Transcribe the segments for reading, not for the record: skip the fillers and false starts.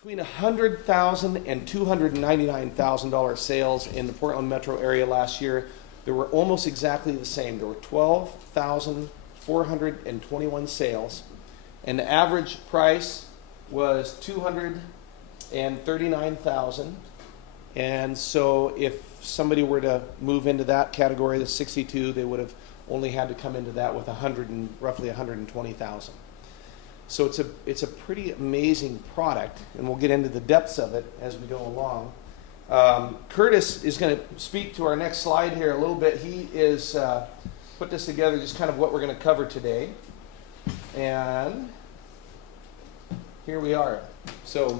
Between $100,000 and $299,000 sales in the Portland metro area last year. There were almost exactly the same. There were 12,421 sales, and the average price was $239,000. And so if somebody were to move into that category, the 62, they would have only had to come into that with roughly 120,000. So it's a pretty amazing product, and we'll get into the depths of it as we go along. Curtis is going to speak to our next slide here a little bit. He is put this together, just kind of what we're going to cover today. And here we are. So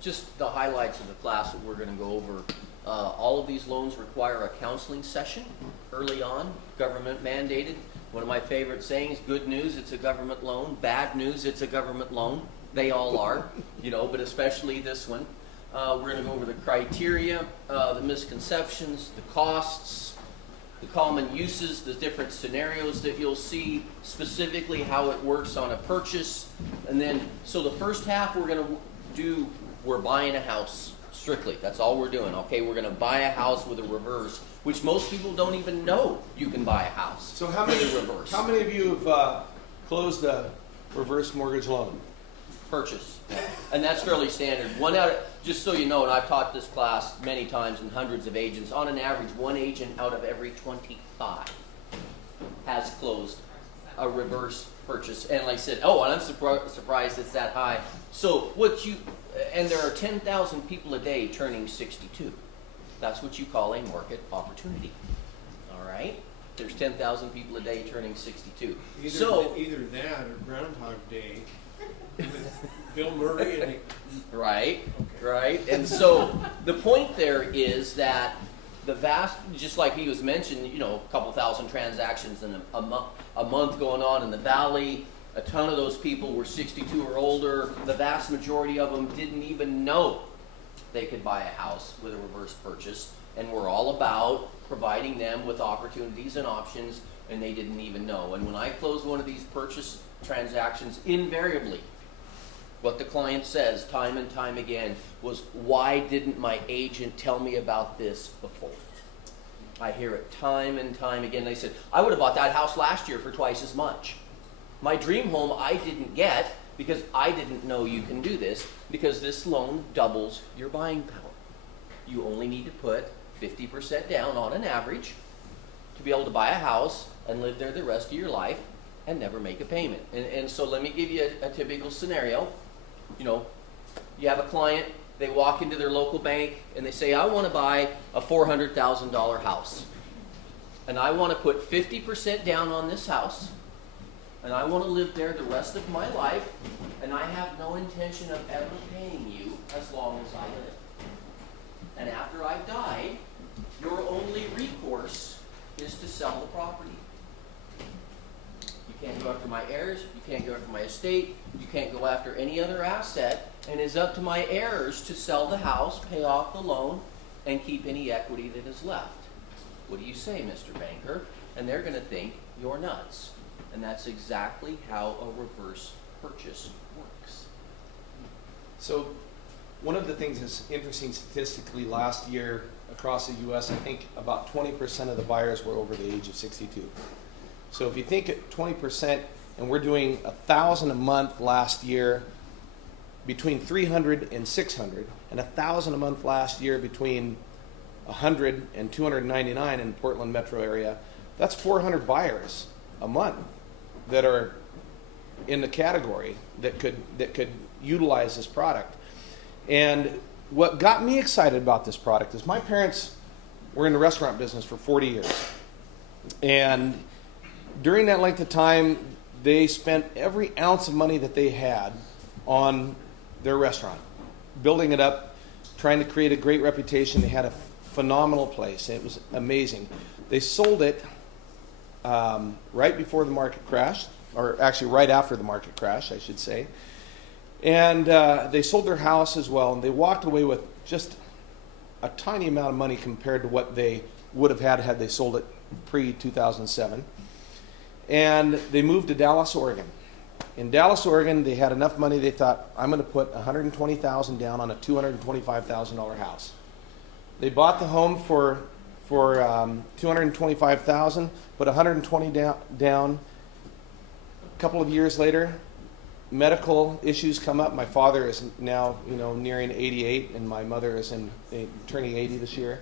just the highlights of the class that we're going to go over. All of these loans require a counseling session early on, government mandated. One of my favorite sayings, good news, it's a government loan. Bad news, it's a government loan. They all are, but especially this one. We're going to go over the criteria, the misconceptions, the costs, the common uses, the different scenarios that you'll see, specifically how it works on a purchase. And then, so the first half we're buying a house. Strictly, that's all we're doing. Okay, we're going to buy a house with a reverse, which most people don't even know you can buy a house. So how many of you have closed a reverse mortgage loan? Purchase, and that's fairly standard. Just so you know, and I've taught this class many times and hundreds of agents. On an average, one agent out of every 25 has closed a reverse purchase. And like I said, and I'm surprised it's that high. So and there are 10,000 people a day turning 62. That's what you call a market opportunity. All right? There's 10,000 people a day turning 62. Either that or Groundhog Day with Bill Murray and right. And so the point there is that just like he was mentioning, a couple thousand transactions in a month going on in the valley. A ton of those people were 62 or older. The vast majority of them didn't even know they could buy a house with a reverse purchase. And we're all about providing them with opportunities and options, and they didn't even know. And when I close one of these purchase transactions, invariably, what the client says time and time again was, why didn't my agent tell me about this before? I hear it time and time again. They said, I would have bought that house last year for twice as much. My dream home I didn't get because I didn't know you can do this, because this loan doubles your buying power. You only need to put 50% down on an average to be able to buy a house and live there the rest of your life and never make a payment. And so let me give you a typical scenario. You have a client, they walk into their local bank and they say, I want to buy a $400,000 house. And I want to put 50% down on this house. And I want to live there the rest of my life, and I have no intention of ever paying you as long as I live. And after I've died, your only recourse is to sell the property. You can't go after my heirs, you can't go after my estate, you can't go after any other asset, and it's up to my heirs to sell the house, pay off the loan, and keep any equity that is left. What do you say, Mr. Banker? And they're going to think you're nuts. And that's exactly how a reverse purchase works. So one of the things that's interesting statistically last year across the U.S., I think about 20% of the buyers were over the age of 62. So if you think at 20%, and we're doing 1,000 a month last year, between 300 and 600, and 1,000 a month last year between 100 and 299 in the Portland metro area, that's 400 buyers a month that are in the category that could utilize this product. And what got me excited about this product is my parents were in the restaurant business for 40 years. And during that length of time, they spent every ounce of money that they had on their restaurant, building it up, trying to create a great reputation. They had a phenomenal place. It was amazing. They sold it right before the market crashed, or actually right after the market crashed, I should say. And they sold their house as well, and they walked away with just a tiny amount of money compared to what they would have had they sold it pre-2007. And they moved to Dallas, Oregon. In Dallas, Oregon, they had enough money. They thought, I'm going to put $120,000 down on a $225,000 house. They bought the home for $225,000, put $120 down. A couple of years later, medical issues come up. My father is now, nearing 88, and my mother is turning 80 this year,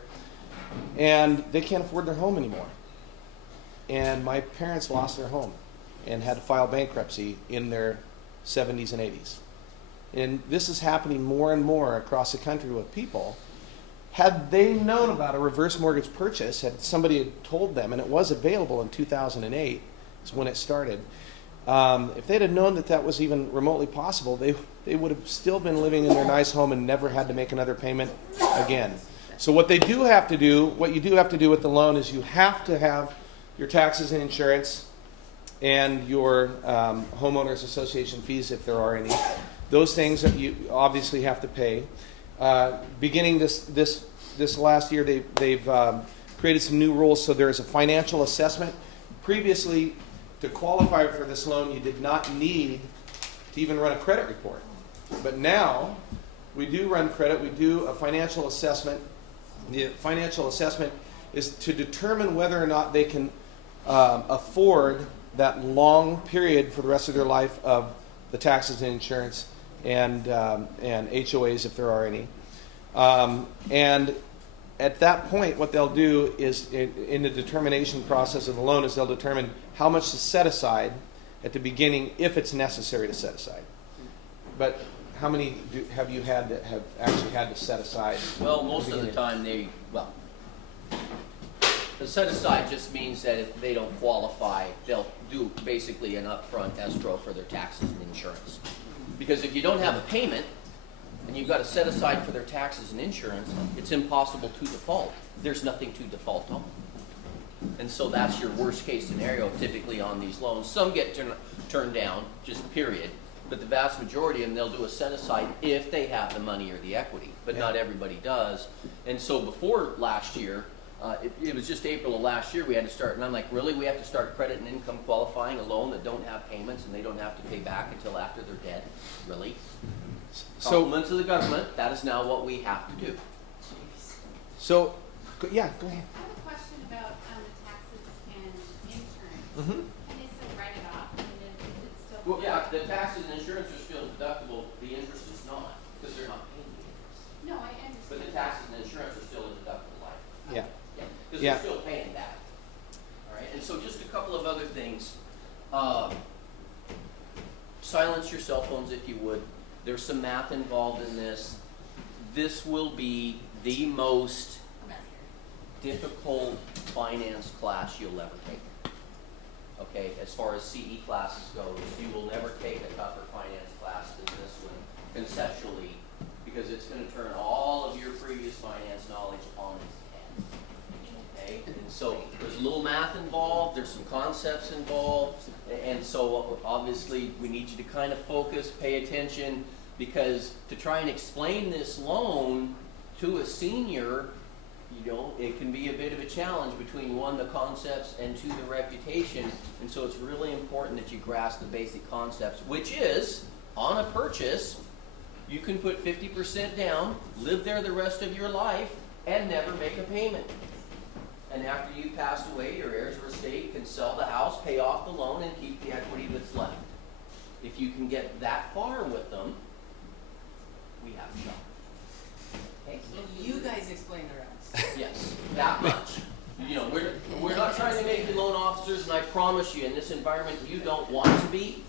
and they can't afford their home anymore. And my parents lost their home and had to file bankruptcy in their 70s and 80s. And this is happening more and more across the country with people. Had they known about a reverse mortgage purchase, had somebody had told them, and it was available in 2008, is when it started. If they'd have known that that was even remotely possible, they would have still been living in their nice home and never had to make another payment again. So what you do have to do with the loan is you have to have your taxes and insurance and your homeowners association fees, if there are any. Those things that you obviously have to pay. Beginning this last year, they've created some new rules. So there is a financial assessment. Previously, to qualify for this loan, you did not need to even run a credit report. But now, we do run credit. We do a financial assessment. The financial assessment is to determine whether or not they can afford that long period for the rest of their life of the taxes and insurance and HOAs, if there are any. And at that point, what they'll do is, in the determination process of the loan, is they'll determine how much to set aside at the beginning, if it's necessary to set aside. But how many have you had that have actually had to set aside? Well, most of the time the set aside just means that if they don't qualify, they'll do basically an upfront escrow for their taxes and insurance. Because if you don't have a payment, and you've got to set aside for their taxes and insurance, it's impossible to default. There's nothing to default on. And so that's your worst case scenario typically on these loans. Some get turned down, just period. But the vast majority of them, they'll do a set aside if they have the money or the equity. But not everybody does. And so before last year, it was just April of last year we had to start. And I'm like, really? We have to start credit and income qualifying a loan that don't have payments and they don't have to pay back until after they're dead? Really? So, Compliments of the government, that is now what we have to do. so, yeah, go ahead. I have a question about the taxes and insurance. Mm-hmm. Can they still write it off? I mean, is it still? Well, yeah, the taxes and insurance are still deductible, the interest is not, because they're not paying the interest. No, I understand. But the taxes and insurance are still a deductible item. Yeah. Yeah, because Yeah. they're still paying that. All right, and so just a couple of other things. Silence your cell phones if you would. There's some math involved in this. This will be the most difficult finance class you'll ever take. Okay, as far as CE classes goes, you will never take a tougher finance class than this one, conceptually, because it's going to turn all of your previous finance knowledge on its head. Okay, and so there's a little math involved, there's some concepts involved, and so obviously we need you to kind of focus, pay attention, because to try and explain this loan to a senior, it can be a bit of a challenge between one, the concepts, and two, the reputation. And so it's really important that you grasp the basic concepts, which is, on a purchase, you can put 50% down, live there the rest of your life, and never make a payment. And after you pass away, your heirs or estate can sell the house, pay off the loan, and keep the equity that's left. If you can get that far with them, we have a shot. Okay? You guys explain the rest. Yes, that much. We're not trying to make you loan officers, and I promise you, in this environment, you don't want to be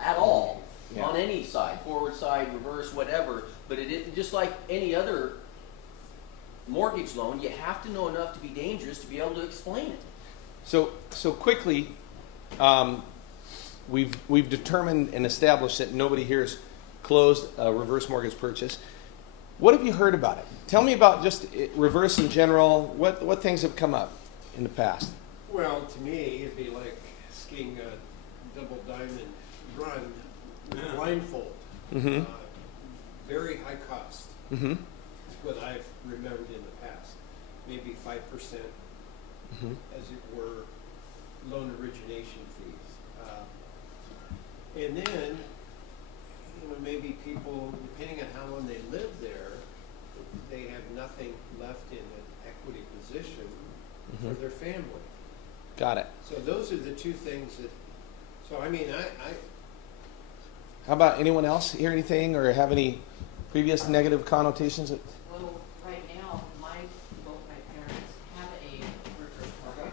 at all, on any side, forward side, reverse, whatever. But it just like any other mortgage loan, you have to know enough to be dangerous to be able to explain it. So quickly, we've determined and established that nobody here has closed a reverse mortgage purchase. What have you heard about it? Tell me about just reverse in general. What things have come up in the past? Well, to me, it'd be like skiing a double diamond run blindfold. Mm-hmm. Very high cost. Mm-hmm. Is what I've remembered in the past. Maybe 5%, as it were, loan origination fees. And then, maybe people, depending on how long they live there, they have nothing left in an equity position for their family. Got it. So those are the two things that, so I mean, How about anyone else hear anything or have any previous negative connotations? Well, right now, both my parents have a workers' comp. My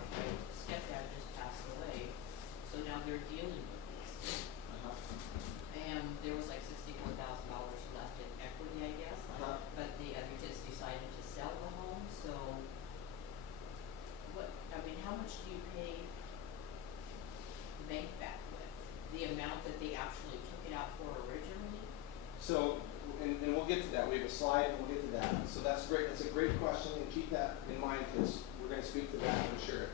stepdad just passed away, so now they're dealing with this. And there was like $64,000 left in equity, I guess, but the other kids decided to sell the home, so how much do you pay the bank back with? The amount that they actually took it out for originally? So, and we'll get to that. We have a slide and we'll get to that. So that's great. That's a great question, and keep that in mind because we're going to speak to that for sure.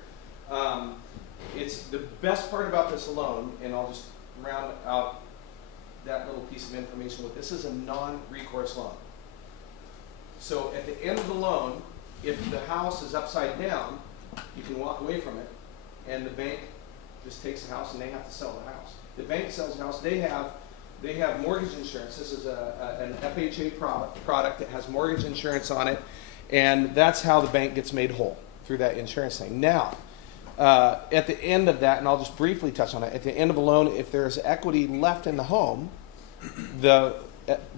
It's the best part about this loan, and I'll just round out that little piece of information with this is a non-recourse loan. So at the end of the loan, if the house is upside down, you can walk away from it, and the bank just takes the house and they have to sell the house. The bank sells the house. They have mortgage insurance. This is an FHA product that has mortgage insurance on it, and that's how the bank gets made whole, through that insurance thing. Now, at the end of that, and I'll just briefly touch on it, at the end of a loan, if there's equity left in the home, the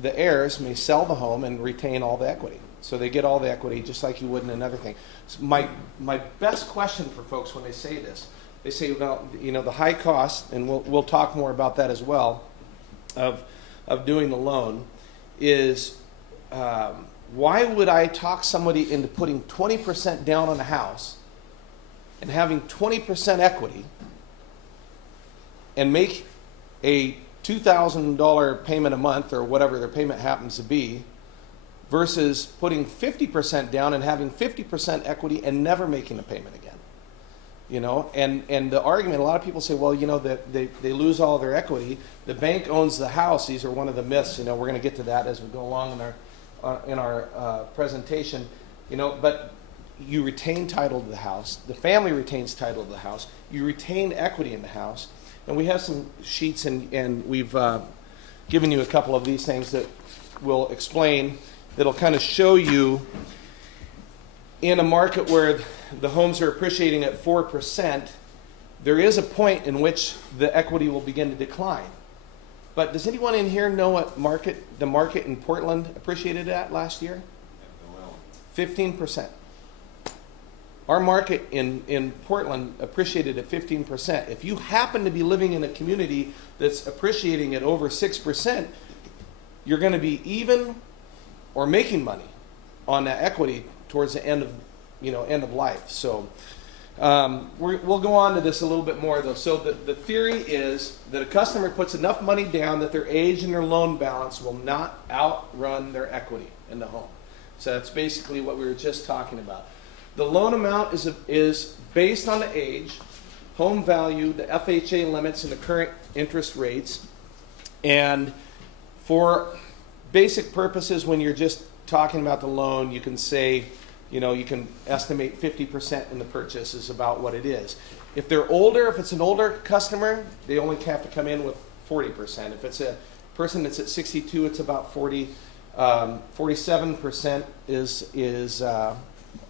heirs may sell the home and retain all the equity. So they get all the equity just like you would in another thing. So my best question for folks when they say this, they say, well, the high cost, and we'll talk more about that as well, of doing the loan is why would I talk somebody into putting 20% down on a house and having 20% equity and make a $2,000 payment a month or whatever their payment happens to be versus putting 50% down and having 50% equity and never making a payment again? And the argument, a lot of people say, well, that they lose all their equity. The bank owns the house. These are one of the myths. We're going to get to that as we go along in our presentation. But you retain title to the house. The family retains title to the house. You retain equity in the house. And we have some sheets, and we've given you a couple of these things that will explain, that'll kind of show you in a market where the homes are appreciating at 4%, there is a point in which the equity will begin to decline. But does anyone in here know what the market in Portland appreciated at last year? 15%. Our market in Portland appreciated at 15%. If you happen to be living in a community that's appreciating at over 6%, you're going to be even or making money on that equity towards the end of life. So we'll go on to this a little bit more though. So the theory is that a customer puts enough money down that their age and their loan balance will not outrun their equity in the home. So that's basically what we were just talking about. The loan amount is based on the age, home value, the FHA limits, and the current interest rates. And for basic purposes, when you're just talking about the loan, you can say, you can estimate 50% in the purchase is about what it is. If they're older, if it's an older customer, they only have to come in with 40%. If it's a person that's at 62, it's about 40. 47% is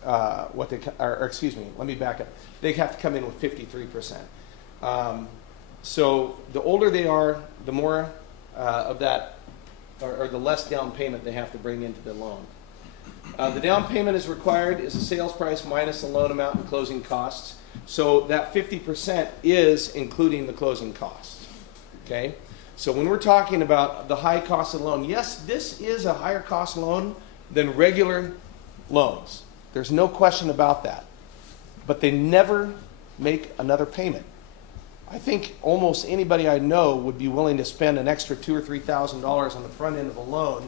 what they, or excuse me, let me back up. They have to come in with 53%. So the older they are, the more of that, or the less down payment they have to bring into the loan. The down payment is required is the sales price minus the loan amount and closing costs. So that 50% is including the closing costs. Okay? So when we're talking about the high cost of loan, yes, this is a higher cost loan than regular loans. There's no question about that. But they never make another payment. I think almost anybody I know would be willing to spend an extra $2,000 or $3,000 on the front end of a loan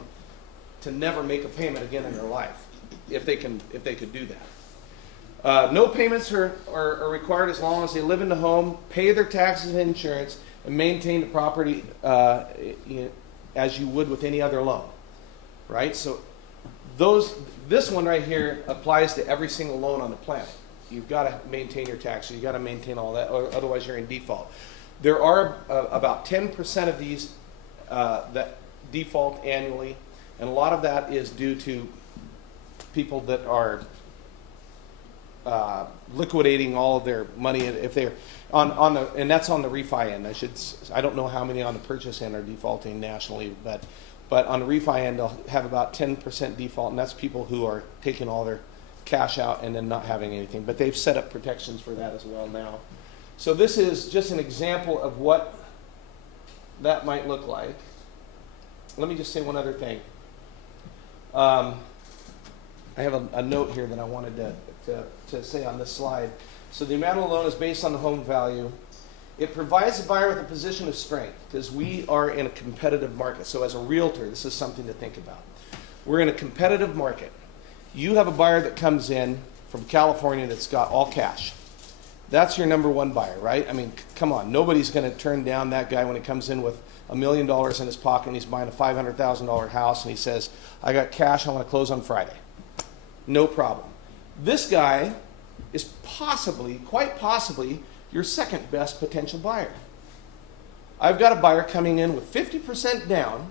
to never make a payment again in their life, if they could do that. No payments are required as long as they live in the home, pay their taxes and insurance, and maintain the property as you would with any other loan, right? So this one right here applies to every single loan on the planet. You've got to maintain your taxes. You've got to maintain all that, or otherwise you're in default. There are about 10% of these that default annually, and a lot of that is due to people that are liquidating all of their money if they're on the, and that's on the refi end. I don't know how many on the purchase end are defaulting nationally, but on the refi end they'll have about 10% default, and that's people who are taking all their cash out and then not having anything. But they've set up protections for that as well now. So this is just an example of what that might look like. Let me just say one other thing. I have a note here that I wanted to say on this slide. So the amount of loan is based on the home value. It provides the buyer with a position of strength because we are in a competitive market. So as a realtor, this is something to think about. We're in a competitive market. You have a buyer that comes in from California that's got all cash. That's your number one buyer, right? I mean, come on. Nobody's going to turn down that guy when he comes in with $1 million in his pocket and he's buying a $500,000 house and he says, I got cash, I want to close on Friday. No problem. This guy is possibly, quite possibly, your second best potential buyer. I've got a buyer coming in with 50% down,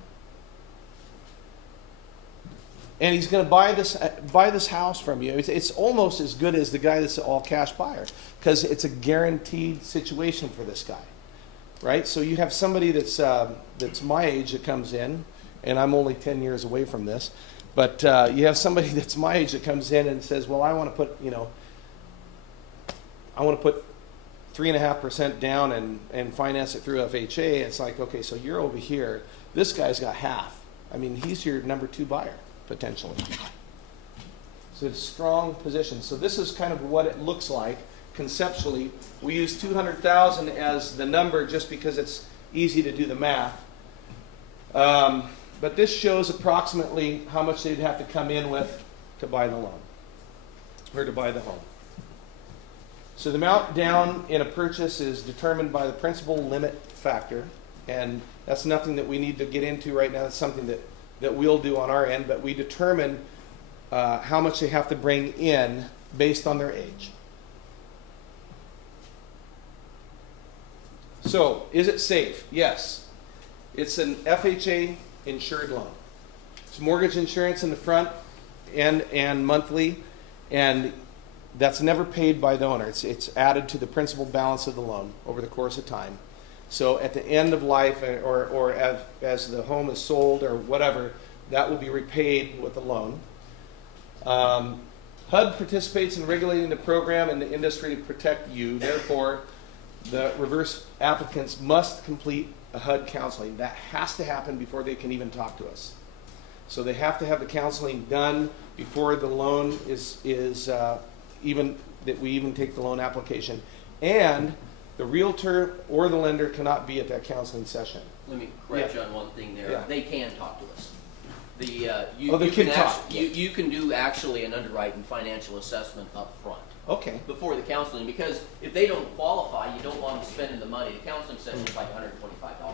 and he's going to buy this house from you. It's almost as good as the guy that's an all-cash buyer because it's a guaranteed situation for this guy, right? So you have somebody that's my age that comes in, and I'm only 10 years away from this, but you have somebody that's my age that comes in and says, well, I want to put, I want to put 3.5% down and finance it through FHA. It's like, okay, so you're over here. This guy's got half. I mean, he's your number two buyer, potentially. So it's a strong position. So this is kind of what it looks like conceptually. We use 200,000 as the number just because it's easy to do the math. But this shows approximately how much they'd have to come in with to buy the loan or to buy the home. So the amount down in a purchase is determined by the principal limit factor, and that's nothing that we need to get into right now. It's something that we'll do on our end, but we determine how much they have to bring in based on their age. So, is it safe? Yes. It's an FHA insured loan. It's mortgage insurance in the front and monthly, and that's never paid by the owner. It's added to the principal balance of the loan over the course of time. So at the end of life or as the home is sold or whatever, that will be repaid with the loan. HUD participates in regulating the program and the industry to protect you. Therefore, the reverse applicants must complete a HUD counseling. That has to happen before they can even talk to us. So they have to have the counseling done before the loan is even that we even take the loan application, and the realtor or the lender cannot be at that counseling session. Let me correct you on one thing there. Yeah. They can talk to us. You can do actually an underwrite and financial assessment up front Okay. before the counseling, because if they don't qualify, you don't want them spending the money. The counseling session is like $125.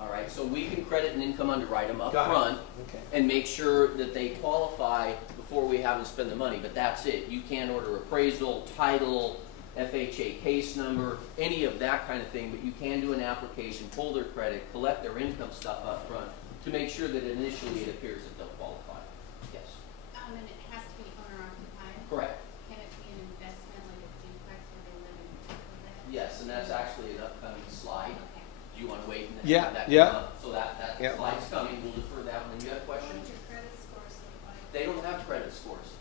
All right, so we can credit and income underwrite them up Got it. front Okay. and make sure that they qualify before we have them spend the money. But that's it. You can't order appraisal, title, FHA case number, any of that kind of thing. But you can do an application, pull their credit, collect their income stuff up front to make sure that initially it appears that they'll qualify. Yes. And it has to be owner occupied. Correct. Can it be an investment like a duplex where they live in top of it? Yes, and that's actually an upcoming slide. Okay. Do you want to wait and then Yeah, have that yeah. come up? So that Yeah. slide's coming. We'll defer that one. And you have a question? What would your credit scores look like? They don't have credit scores.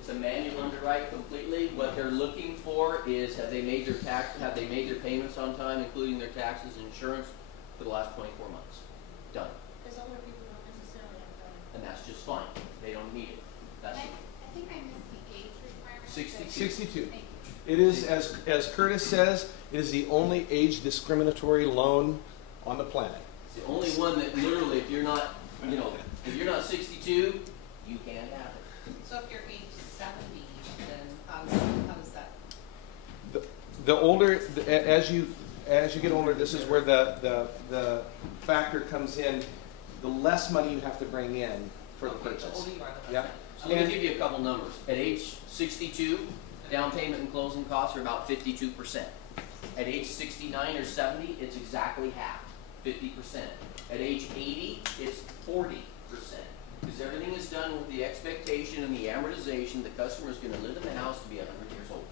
It's a manual underwrite completely. What they're looking for is have they made their payments on time, including their taxes and insurance, for the last 24 months. Done. Because older people don't necessarily have credit. And that's just fine. They don't need it. That's I think I missed the age requirement. 62. 62. Thank you. It is, as Curtis says, it is the only age discriminatory loan on the planet. It's the only one that literally, if you're not 62, you can't have it. So if you're age 70, then how does that? The older, as you get older, this is where the factor comes in. The less money you have to bring in for the Okay, purchase. the older you are, the Yeah. less. So let me give you a couple numbers. At age 62, down payment and closing costs are about 52%. At age 69 or 70, it's exactly half, 50%. At age 80, it's 40%. Because everything is done with the expectation and the amortization the customer is going to live in the house to be 100 years old.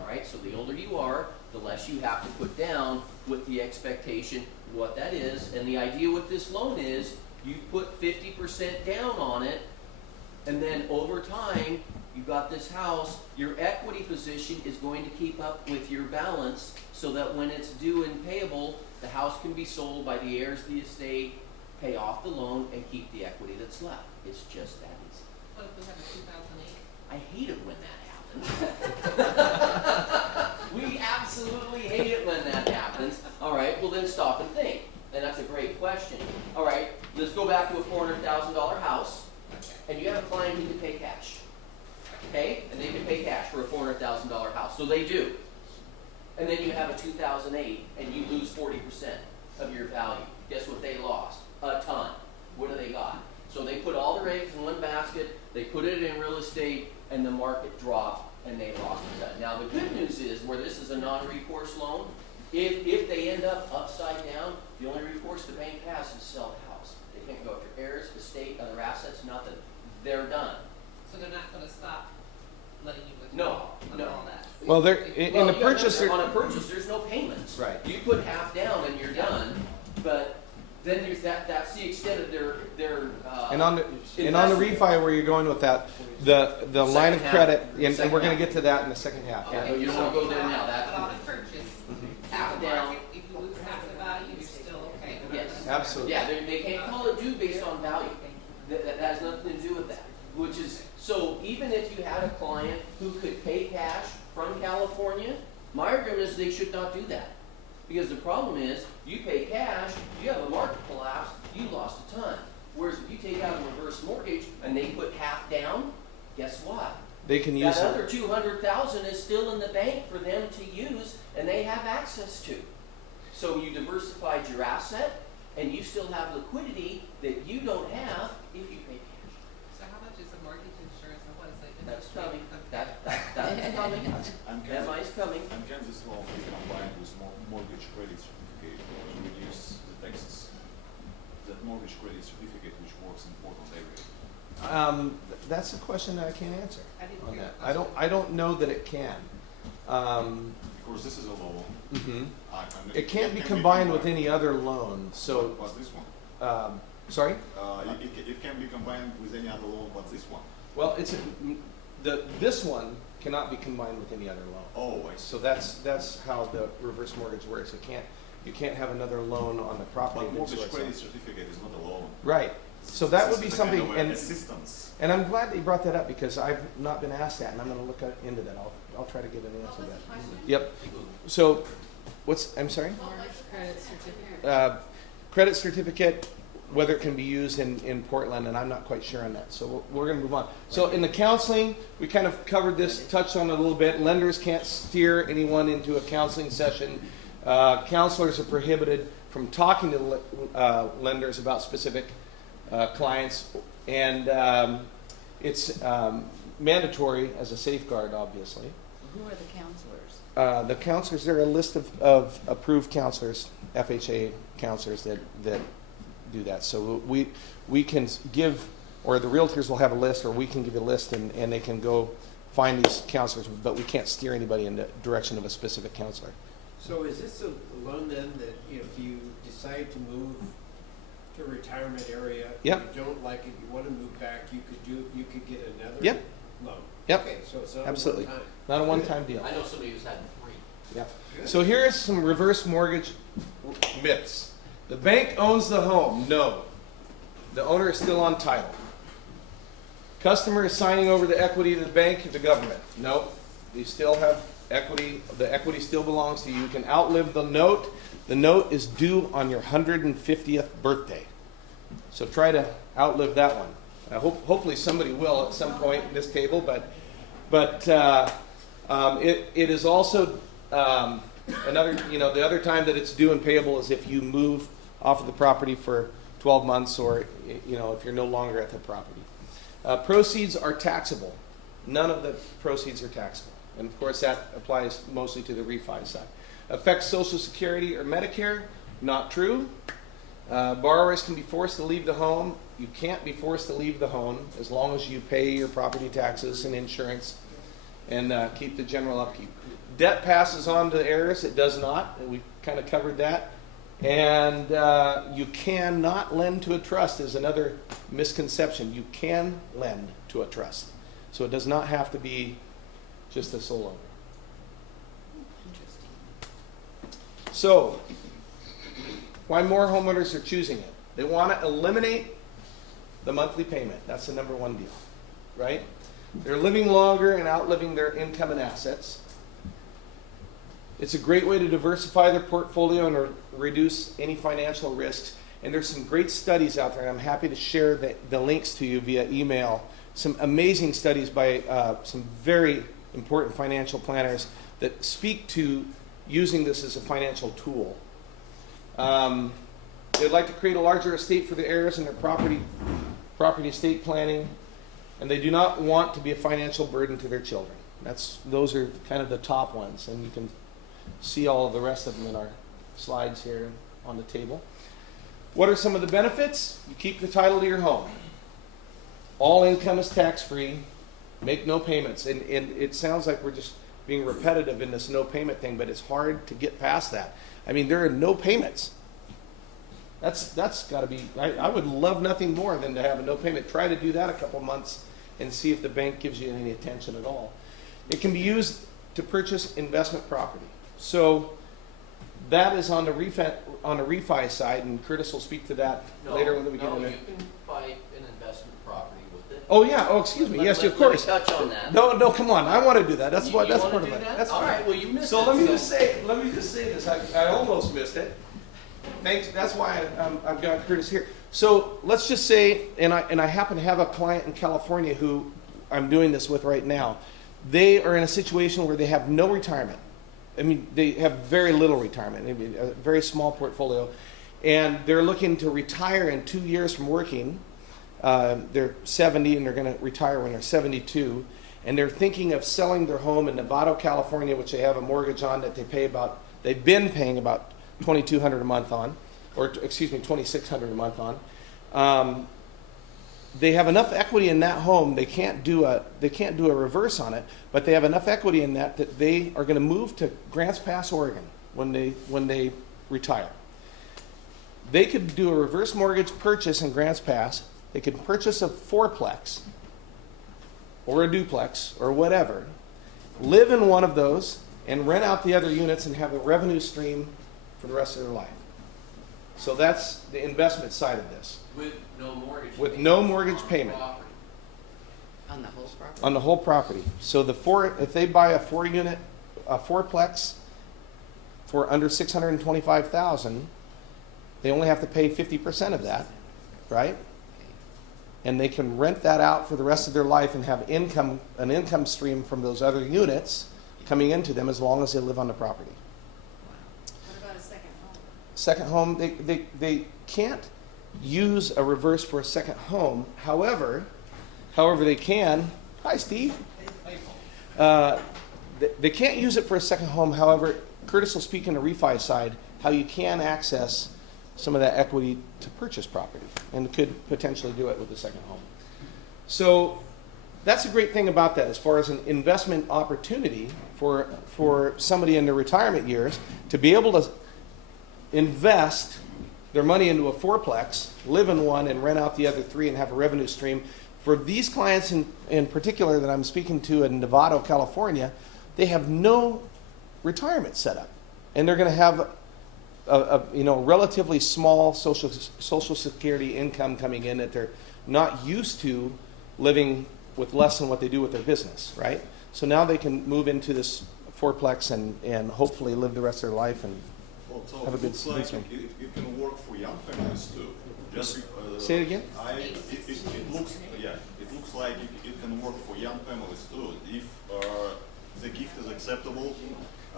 All right, so the older you are, the less you have to put down with the expectation what that is. And the idea with this loan is you put 50% down on it, and then over time, you've got this house, your equity position is going to keep up with your balance so that when it's due and payable, the house can be sold by the heirs of the estate, pay off the loan, and keep the equity that's left. It's just that easy. What if we have a 2008? I hate it when that happens. We absolutely hate it when that happens. All right, well then stop and think. And that's a great question. All right, let's go back to a $400,000 house, and you have a client who can pay cash. Okay? And they can pay cash for a $400,000 house. So they do. And then you have a 2008, and you lose 40% of your value. Guess what they lost? A ton. What do they got? So they put all their eggs in one basket, they put it in real estate, and the market dropped, and they lost a ton. Now the good news is, where this is a non-recourse loan, if they end up upside down, the only recourse the bank has is sell the house. They can't go after heirs, estate, other assets, nothing. They're done. So they're not gonna stop letting you No, withdraw on no. all that? Well, there, Well, in the you gotta purchase, remember, on a purchase, there's no payments. Right. You put half down and you're done, but then there's that's the extent of their and on the investment. refi where you're going with that, the line of Second half. credit, and Second we're gonna half. get to that in the second half. Yeah, Yeah. but you don't wanna go there now, But on that, a purchase, half the down, market, if you lose half the value, you're still okay. yes. Absolutely. Yeah, they can't call it due based on value. That has nothing to do with that. Which is, so even if you had a client who could pay cash from California, my argument is they should not do that. Because the problem is, you pay cash, you have a market collapse, you lost a ton. Whereas if you take out a reverse mortgage and they put half down, guess what? They can use That it. other 200,000 is still in the bank for them to use and they have access to. So you diversified your asset and you still have liquidity that you don't have if you pay cash. So how much is a mortgage insurance and what is it? That's coming. That's coming. And That is coming. And Kansas law is combined with mortgage credit certificate to reduce the taxes. That mortgage credit certificate which works in Portland area. That's a question that I can't answer I didn't on hear that. the I don't know that it can. Because this is a loan. Mhm. And It can't be combined with any other loan, so, What's this one? sorry? It can be combined with any other loan but this one. Well, this one cannot be combined with any other loan. Oh, I see. So that's how the reverse mortgage works. You can't have another loan on the property. But next to mortgage it, so- credit certificate is not a loan. Right. So that would be This is a kind something, of and assistance. I'm glad that you brought that up because I've not been asked that, and I'm going to look into that. I'll try to get an What answer was to the that. question? Yep. So, I'm sorry? What was the question? Credit certificate, whether it can be used in Portland, and I'm not quite sure on that. So we're going to move on. So in the counseling, we kind of covered this, touched on it a little bit. Lenders can't steer anyone into a counseling session. Counselors are prohibited from talking to lenders about specific clients, and it's mandatory as a safeguard, obviously. Who are the counselors? The counselors, there are a list of approved counselors, FHA counselors that do that. So we can give, or the realtors will have a list, or we can give a list, and they can go find these counselors, but we can't steer anybody in the direction of a specific counselor. So is this a loan then that if you decide to move to a retirement area, Yep. you don't like it, you wanna move back, you could get another Yep. loan? Yep. Okay, so it's not a Absolutely. one-time. Not a one-time deal. I know somebody who's had 3. Yeah. So here's some reverse mortgage myths. The bank owns the home. No. The owner is still on title. Customer is signing over the equity to the bank to the government. No. You still have equity. The equity still belongs to you. You can outlive the note. The note is due on your 150th birthday. So try to outlive that one. Hopefully somebody will at some point in this table, but it is also another, the other time that it's due and payable is if you move off of the property for 12 months or, if you're no longer at the property. Proceeds are taxable. None of the proceeds are taxable. And of course that applies mostly to the refi side. Affects Social Security or Medicare? Not true. Borrowers can be forced to leave the home. You can't be forced to leave the home as long as you pay your property taxes and insurance and keep the general upkeep. Debt passes on to heirs. It does not. We kind of covered that. And you cannot lend to a trust is another misconception. You can lend to a trust. So it does not have to be just a sole owner. Interesting. So, why more homeowners are choosing it? They want to eliminate the monthly payment. That's the number one deal, right? They're living longer and outliving their income and assets. It's a great way to diversify their portfolio and reduce any financial risks. And there's some great studies out there, and I'm happy to share the links to you via email. Some amazing studies by some very important financial planners that speak to using this as a financial tool. They'd like to create a larger estate for the heirs in their property estate planning, and they do not want to be a financial burden to their children. Those are kind of the top ones, and you can see all of the rest of them in our slides here on the table. What are some of the benefits? You keep the title to your home. All income is tax-free. Make no payments. And it sounds like we're just being repetitive in this no payment thing, but it's hard to get past that. I mean, there are no payments. That's got to be, I would love nothing more than to have a no payment. Try to do that a couple months and see if the bank gives you any attention at all. It can be used to purchase investment property. So that is on the refi side, and Curtis will speak to that later when we get in there. You can buy an investment property with it. Oh yeah. Oh, excuse me. Yes, of course. Let me touch on that. No, come on. I want to do that. That's You part wanna of do it. that? That's all fine. right. Well, you missed So it. let me just say this. I almost missed it. Thanks. That's why I've got Curtis here. So let's just say, and I happen to have a client in California who I'm doing this with right now. They are in a situation where they have no retirement. I mean, they have very little retirement, a very small portfolio, and they're looking to retire in 2 years from working. They're 70 and they're going to retire when they're 72, and they're thinking of selling their home in Nevada, California, which they have a mortgage on that they've been paying about $2,200 a month on, or excuse me, $2,600 a month on. They have enough equity in that home. They can't do a reverse on it, but they have enough equity in that they are going to move to Grants Pass, Oregon when they retire. They could do a reverse mortgage purchase in Grants Pass. They could purchase a fourplex or a duplex or whatever, live in one of those, and rent out the other units and have a revenue stream for the rest of their life. So that's the investment side of this. With no mortgage. With payment no mortgage on payment. property. On the whole property? On the whole property. So if they buy a fourplex for under $625,000, they only have to pay 50% of that, right? And they can rent that out for the rest of their life and have an income stream from those other units coming into them as long as they live on the property. What about a second home? Second home, they can't use a reverse for a second home. However, they can. Hi, Steve. They can't use it for a second home. However, Curtis will speak on the refi side how you can access some of that equity to purchase property, and could potentially do it with the second home. So that's a great thing about that as far as an investment opportunity for somebody in their retirement years to be able to invest their money into a fourplex, live in one, and rent out the other three and have a revenue stream. For these clients in particular that I'm speaking to in Nevada, California, they have no retirement set up. And they're going to have a relatively small social security income coming in that they're not used to living with less than what they do with their business, right? So now they can move into this fourplex and hopefully live the rest of their life and So have a it good looks like swing. it can work for young families too. Just Say it again? It looks like it can work for young families too. If the gift is acceptable,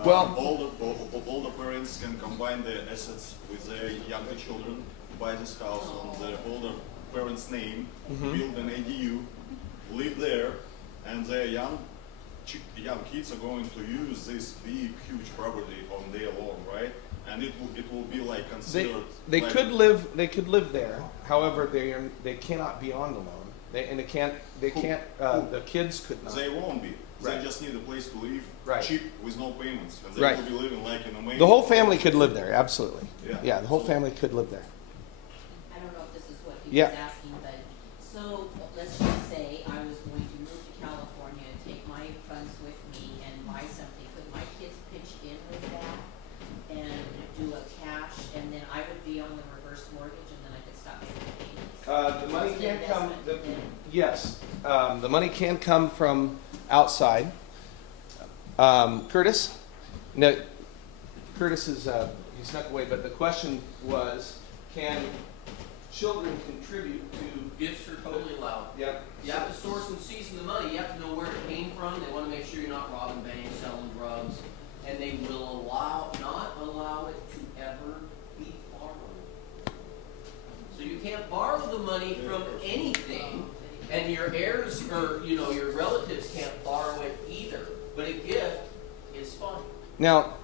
Well- all the parents can combine their assets with their younger children, buy this house on the older parents' name, build an ADU, live there, and their young young kids are going to use this big, huge property on their own, right? And it will be like considered. They like, could live there. However, they cannot be on the loan. The kids could not. They won't be. Right. They just need a place to live, Right. cheap with no payments, and they Right. will be living like in a main. The whole family could live there, absolutely. Yeah. The whole family could live there. I don't know if this is what he Yeah. was asking, but, so, let's just say I was going to move to California, take my funds with me and buy something, could my kids pitch in with that? And do a cash, and then I would be on the reverse mortgage, and then I could stop making payments? The money It's an can come. investment then. Yes, the money can come from outside. Curtis, no, Curtis is he snuck away. But the question was, can children contribute to? Gifts are totally allowed. Yep. You have to source and season the money. You have to know where it came from. They want to make sure you're not robbing banks, selling drugs, and they will not allow it to ever be borrowed. So you can't borrow the money from anything, and your heirs or your relatives can't borrow it either. But a gift is fun. Now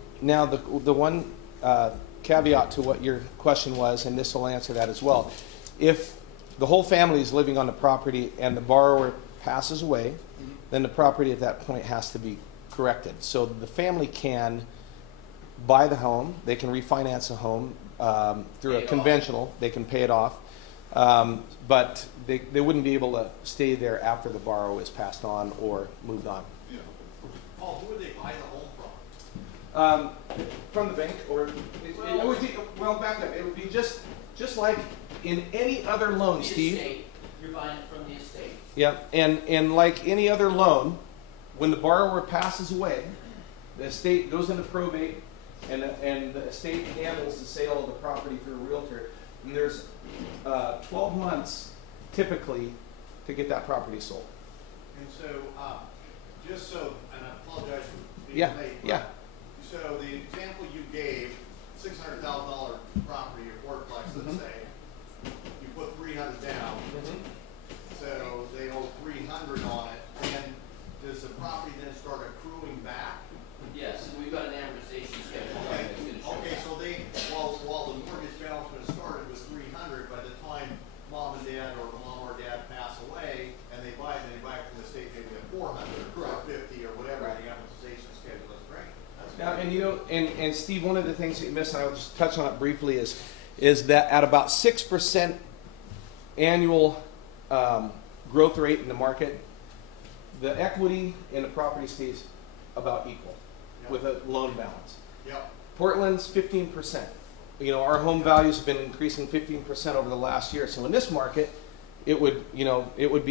the one caveat to what your question was, and this will answer that as well. If the whole family is living on the property and the borrower passes away, then the property at that point has to be corrected. So the family can buy the home, they can refinance the home through Pay a it conventional, they can pay it off, but they wouldn't be able to stay there after the borrower is passed on or moved on. Yeah. Paul, who would they buy the home from? From the bank, or it would be, well, back up. It would be just like in any other loan, The Steve. estate, you're buying it from the estate. Yeah, and like any other loan, when the borrower passes away, the estate goes into probate, and the estate handles the sale of the property through a realtor. And there's 12 months typically to get that property sold. And so, just so, and I apologize for being Yeah, late. but- yeah. So the example you gave, $600,000 property or fourplex, let's Mhm. say, you put 300 down, so they owe 300 on it, and does the property then start accruing back? Yes, and we've got an amortization schedule. Okay, that's gonna show okay, that. so while the mortgage balance when it started was 300, by the time mom and dad or mom or dad pass away, and they buy it from the state maybe at 400 or 450 or whatever the amortization schedule is, great. That's Now, great. and and Steve, one of the things that you missed, and I'll just touch on it briefly, is that at about 6% annual growth rate in the market, the equity in the property stays about equal with a loan balance. Yep. Portland's 15%. Our home values have been increasing 15% over the last year. So in this market, it would be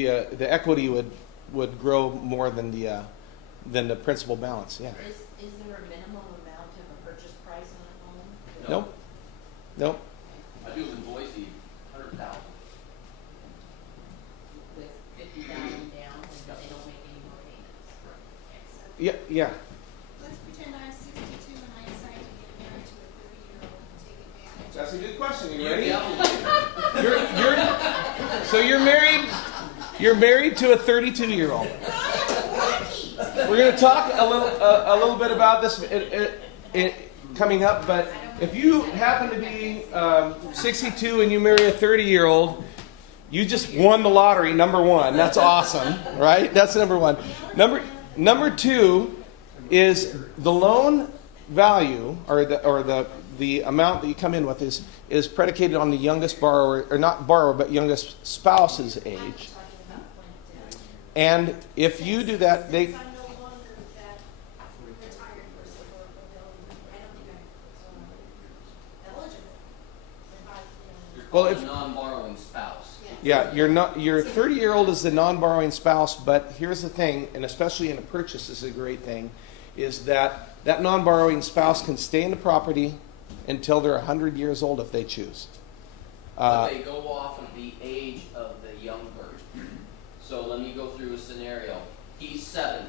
the equity would grow more than the principal balance. Yeah. Is there a minimum amount of a purchase price on a home? Nope. I do in Boise, 100,000. With 50,000 down, and they don't make any more payments? Yeah. Yeah. Let's pretend I'm 62 and I decide to get married to a 30-year-old and take advantage. That's a good question. You You're ready? the applicant. So you're married. You're married to a 32-year-old. We're going to talk a little bit about this coming up. But if you happen to be 62 and you marry a 30-year-old, you just won the lottery. Number one, that's awesome, right? That's number one. Number two is the loan value, or the amount that you come in with is predicated on the youngest borrower, or not borrower, but youngest spouse's age. And if you do that, I'm no longer that retired person or I don't think I'm eligible. Well, if A non-borrowing spouse. yeah, your 30-year-old is the non-borrowing spouse, but here's the thing, and especially in a purchase, this is a great thing, is that non-borrowing spouse can stay in the property until they're 100 years old if they choose. But they go off of the age of the young person. So let me go through a scenario. He's 70.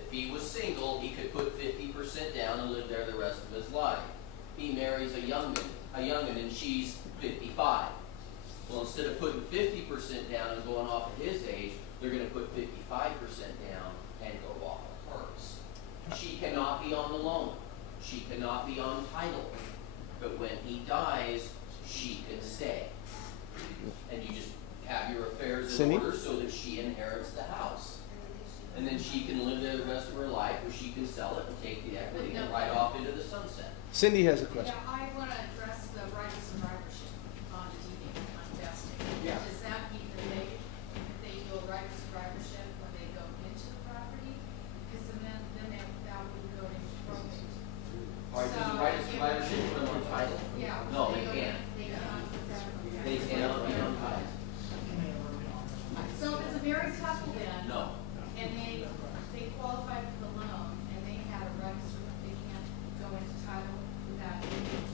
If he was single, he could put 50% down and live there the rest of his life. He marries a youngin, and she's 55. Well, instead of putting 50% down and going off of his age, they're going to put 55% down and go off of She cannot be on the loan. She cannot be on title. But when he dies, she can stay. And you just have your affairs in Cindy? order so that she inherits the house. And then she can live there the rest of her life, or she can sell it and take the equity and ride off into the sunset. Cindy has a question. Yeah, I wanna address the right of survivorship on deeding, on vesting. Yeah. Does that mean that they do a right of survivorship when they go into the property? Because that would go into probate. Right, So, does the right of if- survivorship put them on title? Yeah. No, they can't. They cannot put that on the They cannot be on title. So if it's a married couple then, No. and they qualify for the loan, and they had a right to, they can't go into title without,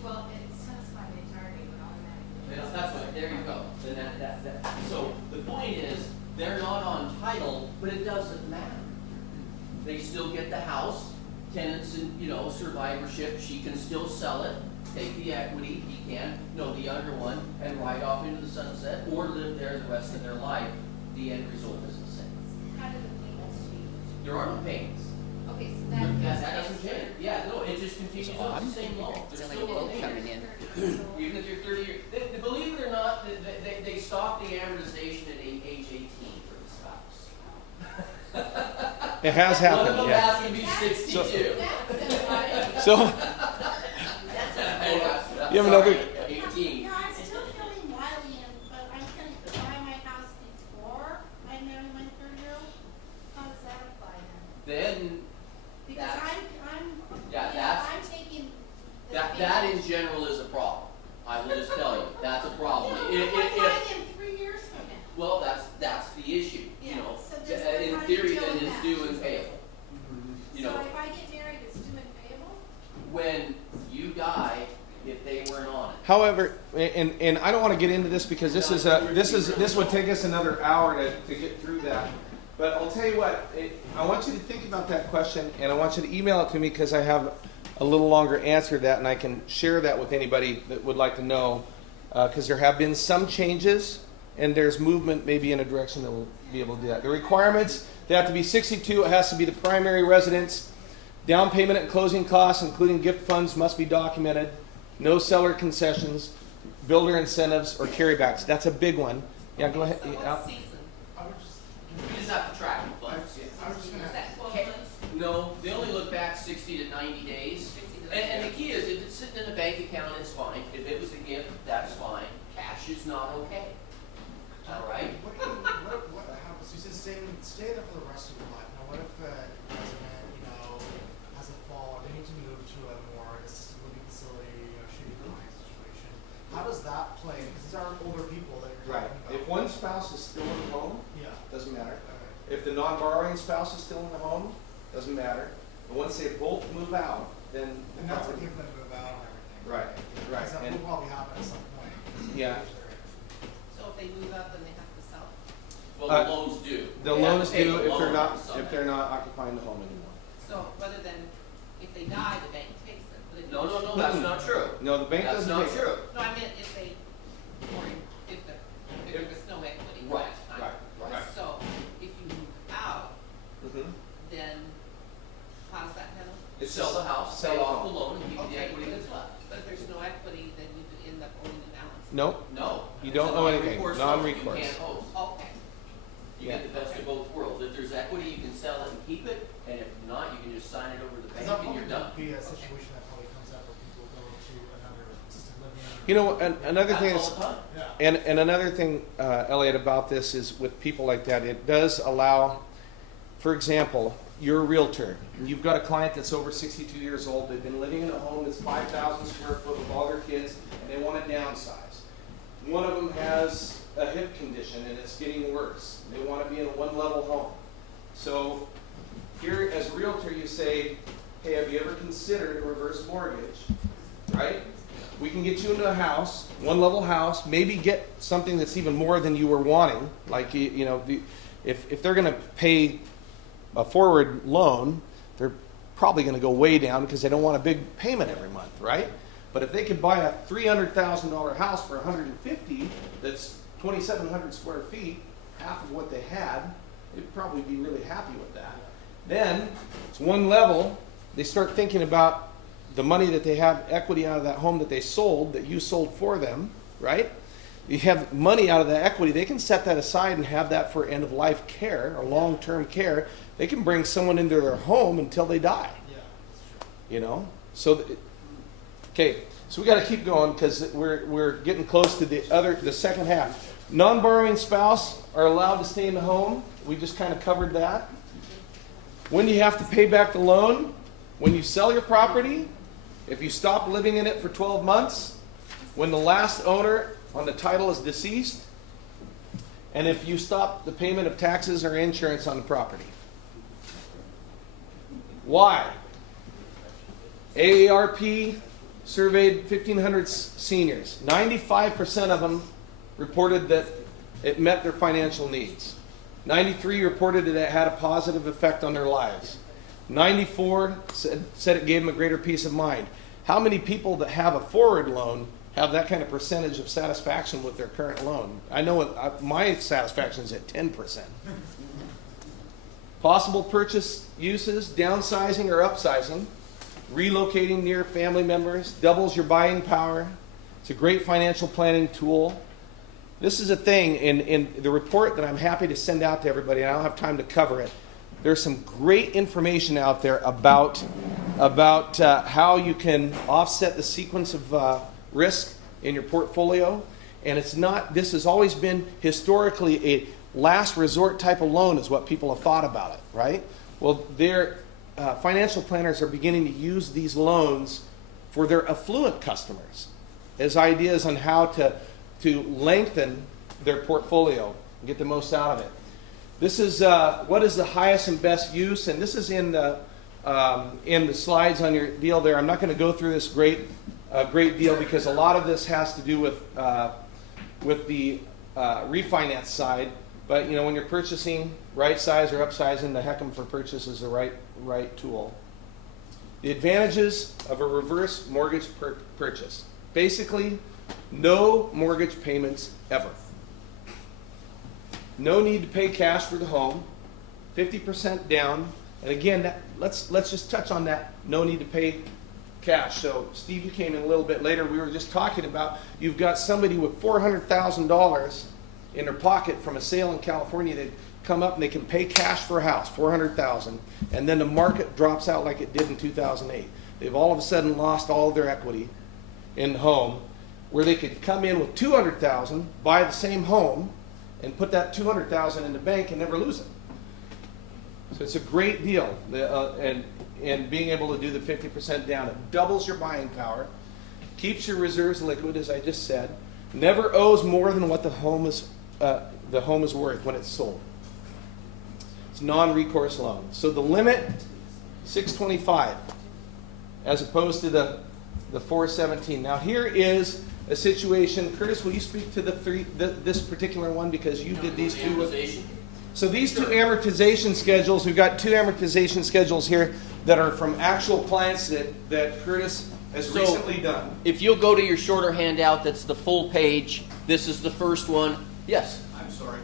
well, it satisfies the entirety of it automatically. Yeah, that's what, there you go. Then that. So the point is, they're not on title, but it doesn't matter. They still get the house, tenants and, survivorship, she can still sell it, take the equity, he can, the younger one, and ride off into the sunset, or live there the rest of their life. The end result is the same. How do the payments change? There are no payments. Okay, so That doesn't change. Yeah, no, it just continues on the same loan. There's It's like still a no boat coming payments. in. Even if you're 30 years, believe it or not, they stop the amortization at age 18 for the spouse. It has One of happened, them yeah. has to be 62. that's right. So, you have another, 18. No, I'm still feeling wildly, but I'm gonna buy my house before I marry my 30-year-old. How does that apply then? Then, Because That's- I'm, yeah, you know, that's- I'm taking the. that in general is a problem. I will just tell you, that's a problem. Yeah, what if I find him 3 years from now? Well, that's the issue, Yeah, so just in how do you theory, deal then with it's that? due and payable. So if I get married, it's due and payable? When you die, if they weren't on it. however, and I don't want to get into this because this would take us another hour to get through that. But I'll tell you what, I want you to think about that question, and I want you to email it to me because I have a little longer answer to that, and I can share that with anybody that would like to know. Because there have been some changes, and there's movement maybe in a direction that will be able to do that. The requirements, they have to be 62. It has to be the primary residence. Down payment and closing costs, including gift funds, must be documented. No seller concessions, builder incentives, or carrybacks. That's a big one. Yeah, go ahead. So Yeah. what season? I would just, You just have to track the funds. I was just Is gonna, that 12 Okay. months? No, they only look back 60 to 90 days. 60 to And the key is, if it's sitting in a bank account, it's fine. If it was a gift, that's fine. Cash is not okay. All right? what happens, you said stay there for the rest of your life. Now, what if a resident, has a fall, or they need to move to a more assisted living facility, shitty living situation? How does that play? Because these are older people that you're Right. talking about. If one spouse is still in the home, Yeah. doesn't matter. Okay. If the non-borrowing spouse is still in the home, doesn't matter. But once they both move out, then And that's what gives them to move out and everything. Right, right. Because that And- will probably happen at some point. Yeah. So if they move up, then they have to sell. Well, the loans do. The They have loans to pay do the if they're loan not on some. occupying the home anymore. So rather than, if they die, the bank takes them. But if No, you- no, that's not true. No, the bank That's doesn't not take it. true. No, I meant if they, or if there was no equity at Right, that time. right. So if you move out, Mhm. then how does that handle? It's Sell the house, sell pay the off the home. loan, and keep the Okay, equity that's left. But if there's no equity, then you could end up owning the balance. Nope. No. You It's don't a owe anything. non-recourse loan. Non-recourse. You can't owe. Okay. You Yeah. get the best of both worlds. If there's equity, you can sell it and keep it, and if not, you can just sign it over to the Because bank that and probably you're done. would be a situation that probably comes up where people go to another assisted living. You know, another thing That's is, all the time. Yeah. and another thing, Elliot, about this is with people like that, it does allow, for example, you're a realtor, and you've got a client that's over 62 years old, they've been living in a home that's 5,000 square foot with all their kids, and they want to downsize. One of them has a hip condition and it's getting worse. They want to be in a one-level home. So here, as a realtor, you say, hey, have you ever considered a reverse mortgage, right? We can get you into a house, one-level house, maybe get something that's even more than you were wanting. Like, if they're going to pay a forward loan, they're probably going to go way down because they don't want a big payment every month, right? But if they could buy a $300,000 house for $150,000 that's 2,700 square feet, half of what they had, they'd probably be really happy with that. Then it's one level, they start thinking about the money that they have equity out of that home that they sold, that you sold for them, right? You have money out of that equity, they can set that aside and have that for end of life care or long-term care. They can bring someone into their home until they die. Yeah, that's true. You know, so okay, so we got to keep going because we're getting close to the second half. Non-borrowing spouse are allowed to stay in the home. We just kind of covered that. When do you have to pay back the loan? When you sell your property, if you stop living in it for 12 months, when the last owner on the title is deceased, and if you stop the payment of taxes or insurance on the property. Why? AARP surveyed 1,500 seniors. 95% of them reported that it met their financial needs. 93 reported that it had a positive effect on their lives. 94 said it gave them a greater peace of mind. How many people that have a forward loan have that kind of percentage of satisfaction with their current loan? I know my satisfaction is at 10%. Possible purchase uses, downsizing or upsizing, relocating near family members, doubles your buying power. It's a great financial planning tool. This is a thing in the report that I'm happy to send out to everybody, and I don't have time to cover it. There's some great information out there about how you can offset the sequence of risk in your portfolio. And it's not, this has always been historically a last resort type of loan is what people have thought about it, right? Well, their financial planners are beginning to use these loans for their affluent customers as ideas on how to lengthen their portfolio and get the most out of it. This is what is the highest and best use, and this is in the slides on your deal there. I'm not going to go through this great deal because a lot of this has to do with the refinance side. But you know, when you're purchasing right size or upsizing, the HECM for purchase is the right tool. The advantages of a reverse mortgage purchase. Basically, no mortgage payments ever. No need to pay cash for the home. 50% down. And again, let's just touch on that. No need to pay cash. So Steve, you came in a little bit later. We were just talking about you've got somebody with $400,000 in their pocket from a sale in California that come up and they can pay cash for a house, $400,000, and then the market drops out like it did in 2008. They've all of a sudden lost all of their equity in the home, where they could come in with $200,000, buy the same home, and put that $200,000 in the bank and never lose it. So it's a great deal, and being able to do the 50% down. It doubles your buying power, keeps your reserves liquid, as I just said, never owes more than what the home is worth when it's sold. It's non-recourse loan. So the limit, $625, as opposed to the $417. Now here is a situation. Curtis, will you speak to this particular one because you did these two? So these two amortization schedules, we've got two amortization schedules here that are from actual clients that Curtis has recently done. If you'll go to your shorter handout, that's the full page. This is the first one. Yes? I'm sorry.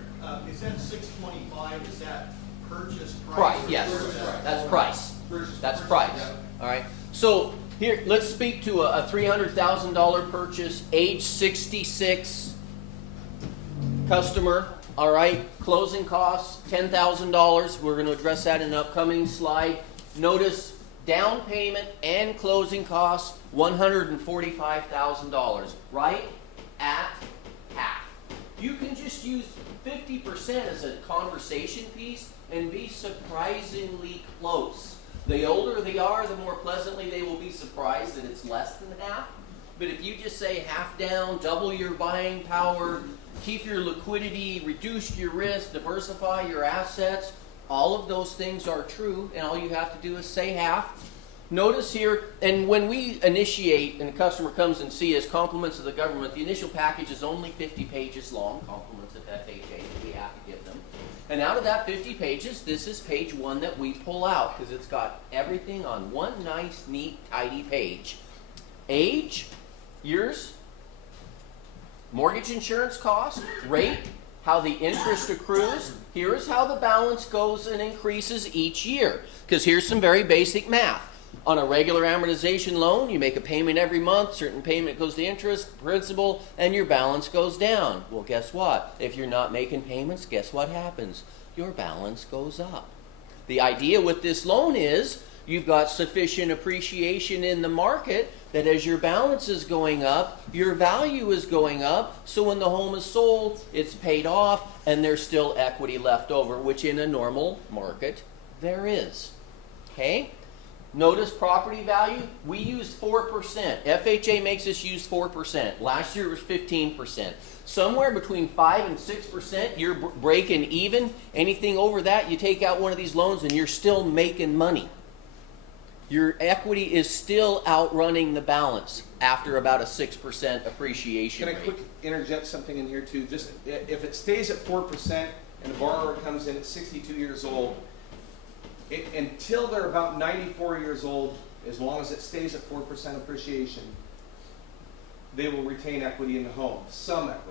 Is that 625? Is that purchase price? Price, yes. That's price. That's price. price. Yeah. All right. So here, let's speak to a $300,000 purchase, age 66, customer. All right. Closing costs, $10,000. We're going to address that in an upcoming slide. Notice down payment and closing costs, $145,000. Right at half. You can just use 50% as a conversation piece and be surprisingly close. The older they are, the more pleasantly they will be surprised that it's less than half. But if you just say half down, double your buying power, keep your liquidity, reduce your risk, diversify your assets, all of those things are true, and all you have to do is say half. Notice here, and when we initiate and the customer comes and sees us, compliments of the government, the initial package is only 50 pages long, compliments of FHA that we have to give them. And out of that 50 pages, this is page one that we pull out because it's got everything on one nice, neat, tidy page. Age, years, mortgage insurance cost, rate, how the interest accrues. Here's how the balance goes and increases each year. Because here's some very basic math. On a regular amortization loan, you make a payment every month, certain payment goes to interest, principal, and your balance goes down. Well, guess what? If you're not making payments, guess what happens? Your balance goes up. The idea with this loan is you've got sufficient appreciation in the market that as your balance is going up, your value is going up. So when the home is sold, it's paid off and there's still equity left over, which in a normal market there is. Okay? Notice property value, we use 4%. FHA makes us use 4%. Last year it was 15%. Somewhere between 5 and 6%, you're breaking even. Anything over that, you take out one of these loans and you're still making money. Your equity is still outrunning the balance after about a 6% appreciation Can I rate. quick interject something in here too? Just if it stays at 4% and the borrower comes in at 62 years old, until they're about 94 years old, as long as it stays at 4% appreciation, they will retain equity in the home, some equity.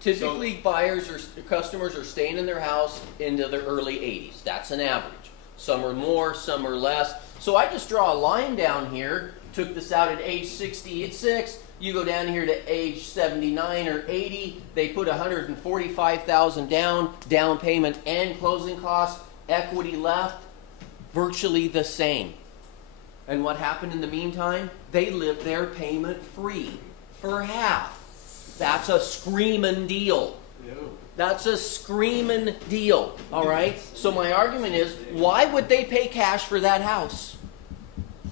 Typically, buyers or customers are staying in their house into their early 80s. That's an average. Some are more, some are less. So I just draw a line down here, took this out at age 66. You go down here to age 79 or 80. They put $145,000 down payment and closing costs, equity left, virtually the same. And what happened in the meantime? They lived their payment free for half. That's a screaming deal. That's a screaming deal, all right? So my argument is, why would they pay cash for that house?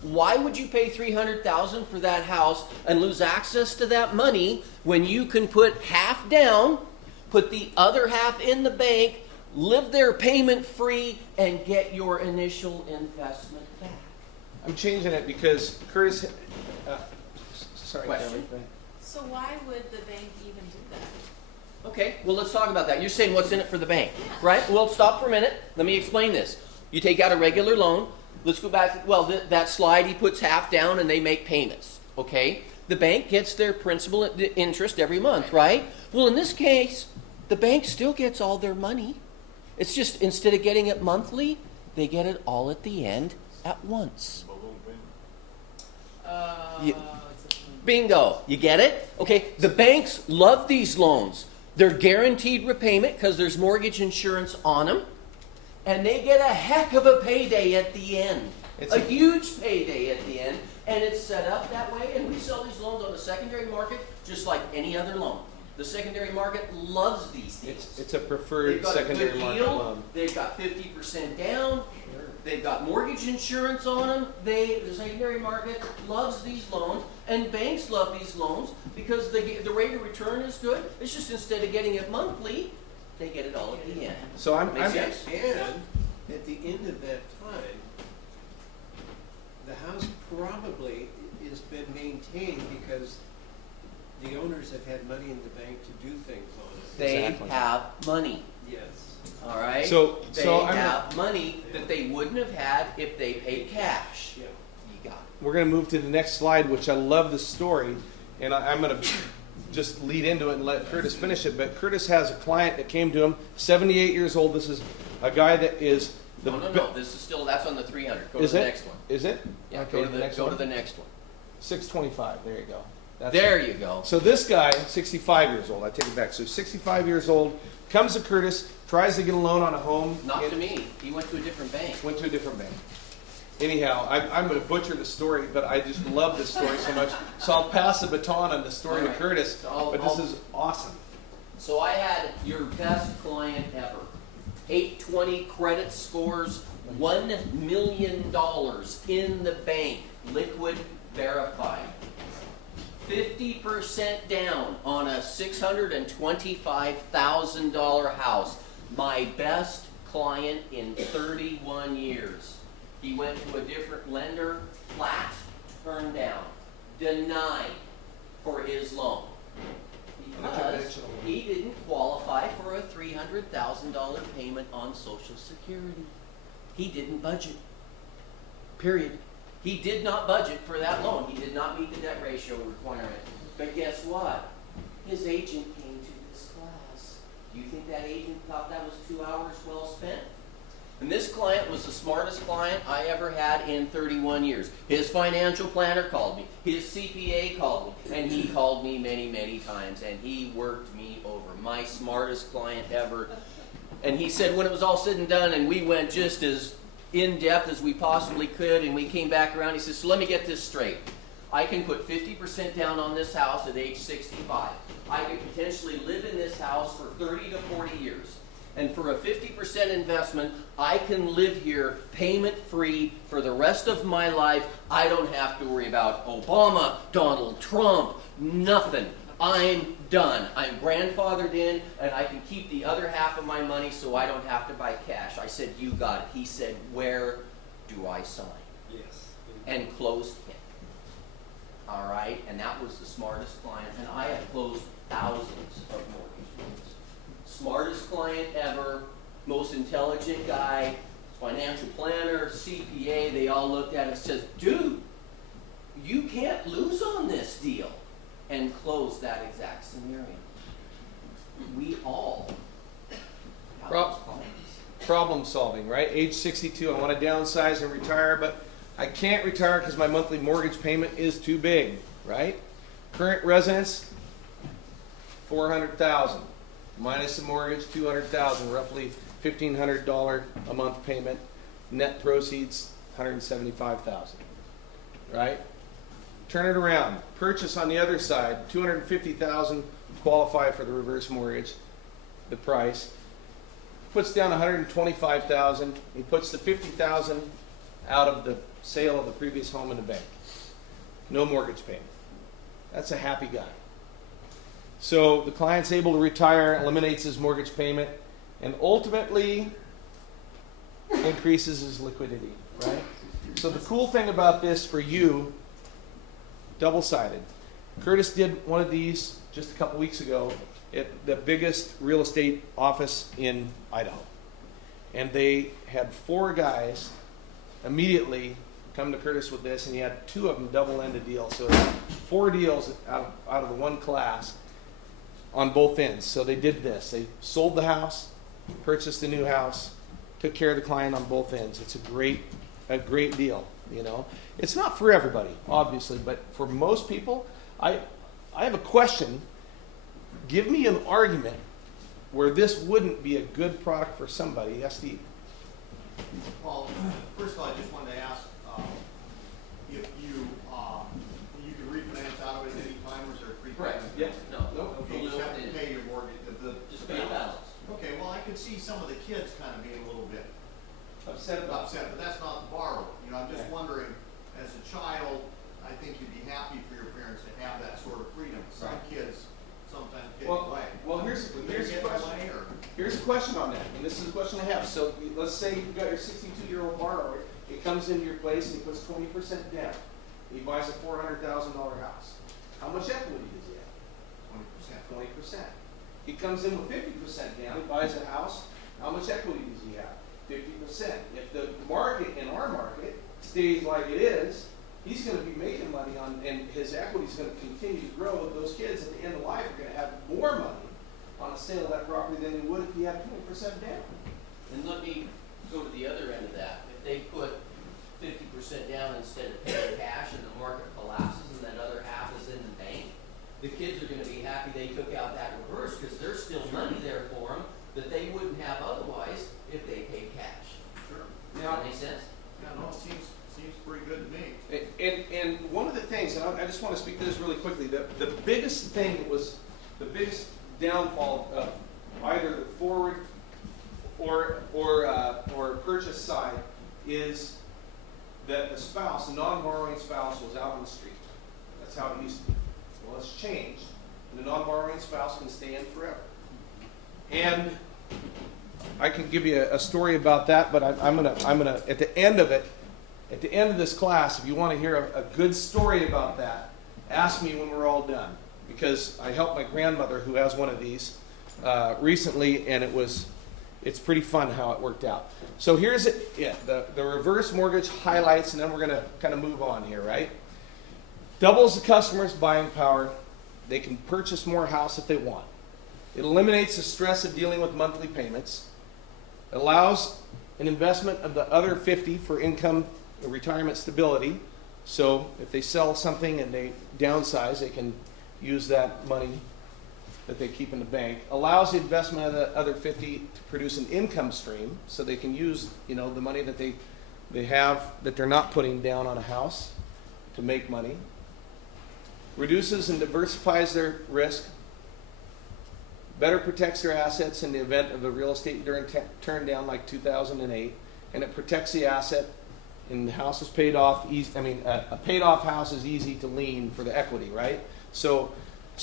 Why would you pay $300,000 for that house and lose access to that money when you can put half down, put the other half in the bank, live their payment free, and get your initial investment back? I'm changing it because Curtis, sorry, Question? Kelly, go ahead. So why would the bank even do that? Okay, well, let's talk about that. You're saying what's in it for the bank, right? Well, stop for a minute. Let me explain this. You take out a regular loan. Let's go back. Well, that slide, he puts half down and they make payments, okay? The bank gets their principal interest every month, right? Well, in this case, the bank still gets all their money. It's just instead of getting it monthly, they get it all at the end at once. Bingo. You get it? Okay, the banks love these loans. They're guaranteed repayment because there's mortgage insurance on them. And they get a heck of a payday at the end. It's a huge payday at the end. And it's set up that way. And we sell these loans on the secondary market just like any other loan. The secondary market loves these deals. It's a preferred They've got secondary a good market deal. loan. They've got 50% down. They've got mortgage insurance on them. The secondary market loves these loans, and banks love these loans because the rate of return is good. It's just instead of getting it monthly, they get it all at the end. So I'm Makes sense? And at the end of that time, the house probably has been maintained because the owners have had money in the bank to do things on it. They Exactly. have money. Yes. All right? So they I'm have money that they wouldn't have had if they paid cash. Yeah. You got it. we're going to move to the next slide, which I love the story, and I'm going to just lead into it and let Curtis finish it. But Curtis has a client that came to him, 78 years old. This is a guy that is the No. This is still, that's on the 300. Go Is to the it? next one. Is it? Yeah, Okay, go to the next go one. to the next one. 625. There you go. That's There it. you go. So this guy, 65 years old. I take it back. So 65 years old, comes to Curtis, tries to get a loan on a home. Not to me. He went to a different bank. Went to a different bank. Anyhow, I'm going to butcher the story, but I just love this story so much. So I'll pass the baton on the story All to right. Curtis. So But this is awesome. So I had your best client ever. 820 credit scores, $1 million in the bank, liquid verified. 50% down on a $625,000 house. My best client in 31 years. He went to a different lender, flat, turned down, denied for his loan. Because Unconventional. he didn't qualify for a $300,000 payment on Social Security. He didn't budget. Period. He did not budget for that loan. He did not meet the debt ratio requirement. But guess what? His agent came to this class. Do you think that agent thought that was 2 hours well spent? And this client was the smartest client I ever had in 31 years. His financial planner called me. His CPA called me. And he called me many, many times. And he worked me over. My smartest client ever. And he said when it was all said and done and we went just as in-depth as we possibly could and we came back around, he says, so let me get this straight. I can put 50% down on this house at age 65. I could potentially live in this house for 30 to 40 years. And for a 50% investment, I can live here payment-free for the rest of my life. I don't have to worry about Obama, Donald Trump, nothing. I'm done. I'm grandfathered in, and I can keep the other half of my money so I don't have to buy cash. I said, you got it. He said, where do I sign? Yes. And closed him. All right? And that was the smartest client. And I have closed thousands of mortgage loans. Smartest client ever, most intelligent guy, financial planner, CPA, they all looked at it and says, dude, you can't lose on this deal. And close that exact scenario. We all have those clients. Problem solving, right? Age 62, I want to downsize and retire, but I can't retire because my monthly mortgage payment is too big, right? Current residence, $400,000. Minus the mortgage, $200,000, roughly $1,500 a month payment. Net proceeds, $175,000, right? Turn it around. Purchase on the other side, $250,000, qualify for the reverse mortgage, the price. Puts down $125,000. He puts the $50,000 out of the sale of the previous home in the bank. No mortgage payment. That's a happy guy. So the client's able to retire, eliminates his mortgage payment, and ultimately increases his liquidity, right? So the cool thing about this for you, double-sided. Curtis did one of these just a couple weeks ago at the biggest real estate office in Idaho. And they had 4 guys immediately come to Curtis with this, and he had 2 of them double-ended deals. So 4 deals out of the one class on both ends. So they did this. They sold the house, purchased a new house, took care of the client on both ends. It's a great deal, you know. It's not for everybody, obviously, but for most people, I have a question. Give me an argument where this wouldn't be a good product for somebody. Yes, Steve? Well, first of all, I just wanted to ask if you can refinance out of it any time, or is there a prepayment? Correct. Yeah. No. Okay, you just have to pay your mortgage. Just pay a balance. Okay, well, I could see some of the kids kind of being a little bit Upset about upset, but that's not the borrower. You know, I'm just wondering, as a child, I think you'd be happy for your parents to have that sort of freedom. Some kids sometimes get away. Well, here's Would they a get question. away, or? Here's a question on that, and this is a question I have. So let's say you've got your 62-year-old borrower. It comes into your place and he puts 20% down. He buys a $400,000 house. How much equity does he have? 20%. He comes in with 50% down. He buys a house. How much equity does he have? 50%. If the market, in our market, stays like it is, he's going to be making money on, and his equity is going to continue to grow. Those kids at the end of life are going to have more money on a sale of that property than he would if he had 20% down. And let me go to the other end of that. If they put 50% down instead of paying cash and the market collapses and that other half is in the bank, the kids are going to be happy they took out that reverse because there's still money there for them that they wouldn't have otherwise if they paid cash. Sure. Does that make sense? Yeah, no, it seems pretty good to me. And one of the things, and I just want to speak to this really quickly, the biggest thing that was the biggest downfall of either the forward or purchase side is that the spouse, the non-borrowing spouse, was out on the street. That's how it used to be. Well, it's changed, and the non-borrowing spouse can stay in forever. And I can give you a story about that, but I'm gonna at the end of it, at the end of this class, if you want to hear a good story about that, ask me when we're all done, because I helped my grandmother who has one of these recently, and it's pretty fun how it worked out. So here's it. Yeah, the reverse mortgage highlights, and then we're gonna kind of move on here, right? Doubles the customer's buying power. They can purchase more house if they want. It eliminates the stress of dealing with monthly payments. It allows an investment of the other 50 for income retirement stability. So if they sell something and they downsize, they can use that money that they keep in the bank. Allows the investment of the other 50 to produce an income stream, so they can use, you know, the money that they have that they're not putting down on a house to make money. Reduces and diversifies their risk. Better protects their assets in the event of a real estate during turn down like 2008, and it protects the asset. And the house is paid off. A paid off house is easy to lien for the equity, right? So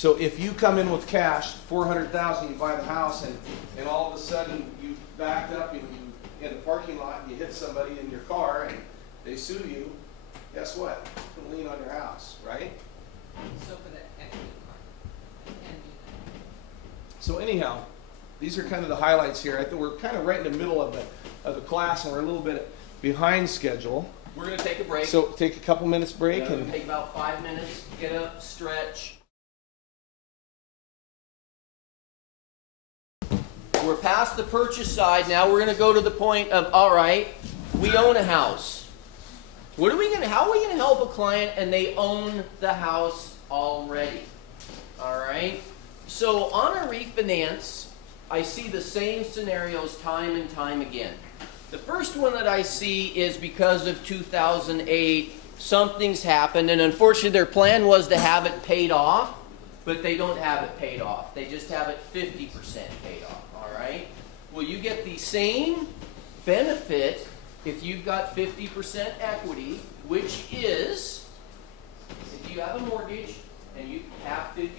if you come in with cash, $400,000, you buy the house, and all of a sudden you backed up and you in the parking lot and you hit somebody in your car and they sue you, guess what? You can lien on your house, right? So for the equity part, you can do that. So anyhow, these are kind of the highlights here. I think we're kind of right in the middle of the class, and we're a little bit behind schedule. We're going to take a break. So take a couple minutes break and take about 5 minutes, get up, stretch. We're past the purchase side. Now we're going to go to the point of, all right, we own a house. How are we going to help a client and they own the house already? All right. So on a refinance, I see the same scenarios time and time again. The first one that I see is because of 2008, something's happened, and unfortunately their plan was to have it paid off, but they don't have it paid off. They just have it 50% paid off, all right? Well, you get the same benefit if you've got 50% equity, which is, if you have a mortgage and you have 50%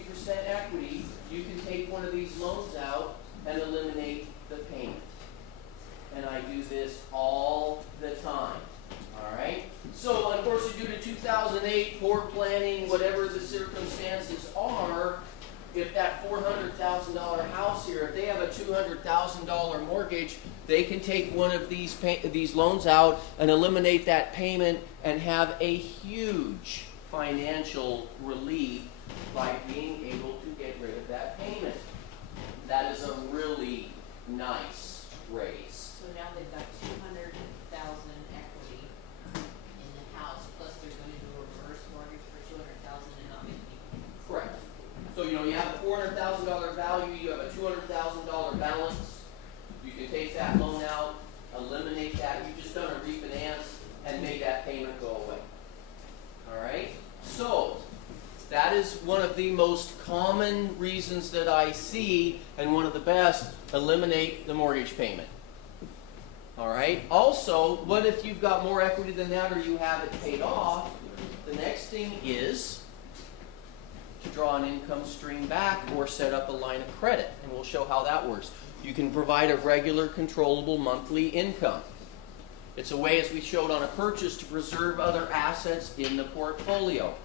equity, you can take one of these loans out and eliminate the payment. And I do this all the time. All right? So, unfortunately, due to 2008, poor planning, whatever the circumstances are, if that $400,000 house here, if they have a $200,000 mortgage, they can take one of these loans out and eliminate that payment and have a huge financial relief by being able to get rid of that payment. That is a really nice raise. So now they've got 200,000 equity in the house, plus they're going to do a reverse mortgage for 200,000 and not make any payments. Correct. So, you have a $400,000 value, you have a $200,000 balance. You can take that loan out, eliminate that. You've just done a refinance and made that payment go away. All right? So, that is one of the most common reasons that I see, and one of the best, eliminate the mortgage payment. All right? Also, what if you've got more equity than that, or you have it paid off? The next thing is to draw an income stream back or set up a line of credit, and we'll show how that works. You can provide a regular, controllable monthly income. It's a way, as we showed on a purchase, to preserve other assets in the portfolio.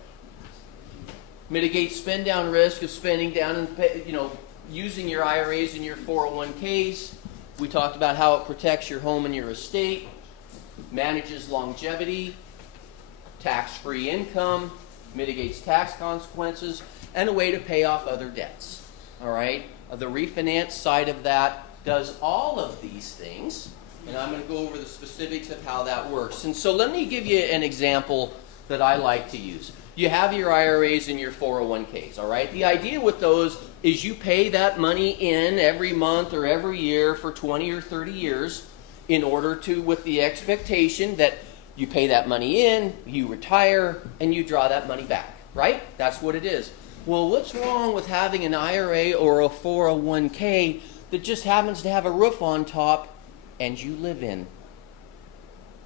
Mitigate spend down risk of spending down and using your IRAs and your 401ks. We talked about how it protects your home and your estate, manages longevity, tax-free income, mitigates tax consequences, and a way to pay off other debts. All right? The refinance side of that does all of these things, and I'm going to go over the specifics of how that works. And so let me give you an example that I like to use. You have your IRAs and your 401ks, all right? The idea with those is you pay that money in every month or every year for 20 or 30 years in order to, with the expectation that you pay that money in, you retire, and you draw that money back, right? That's what it is. Well, what's wrong with having an IRA or a 401k that just happens to have a roof on top and you live in?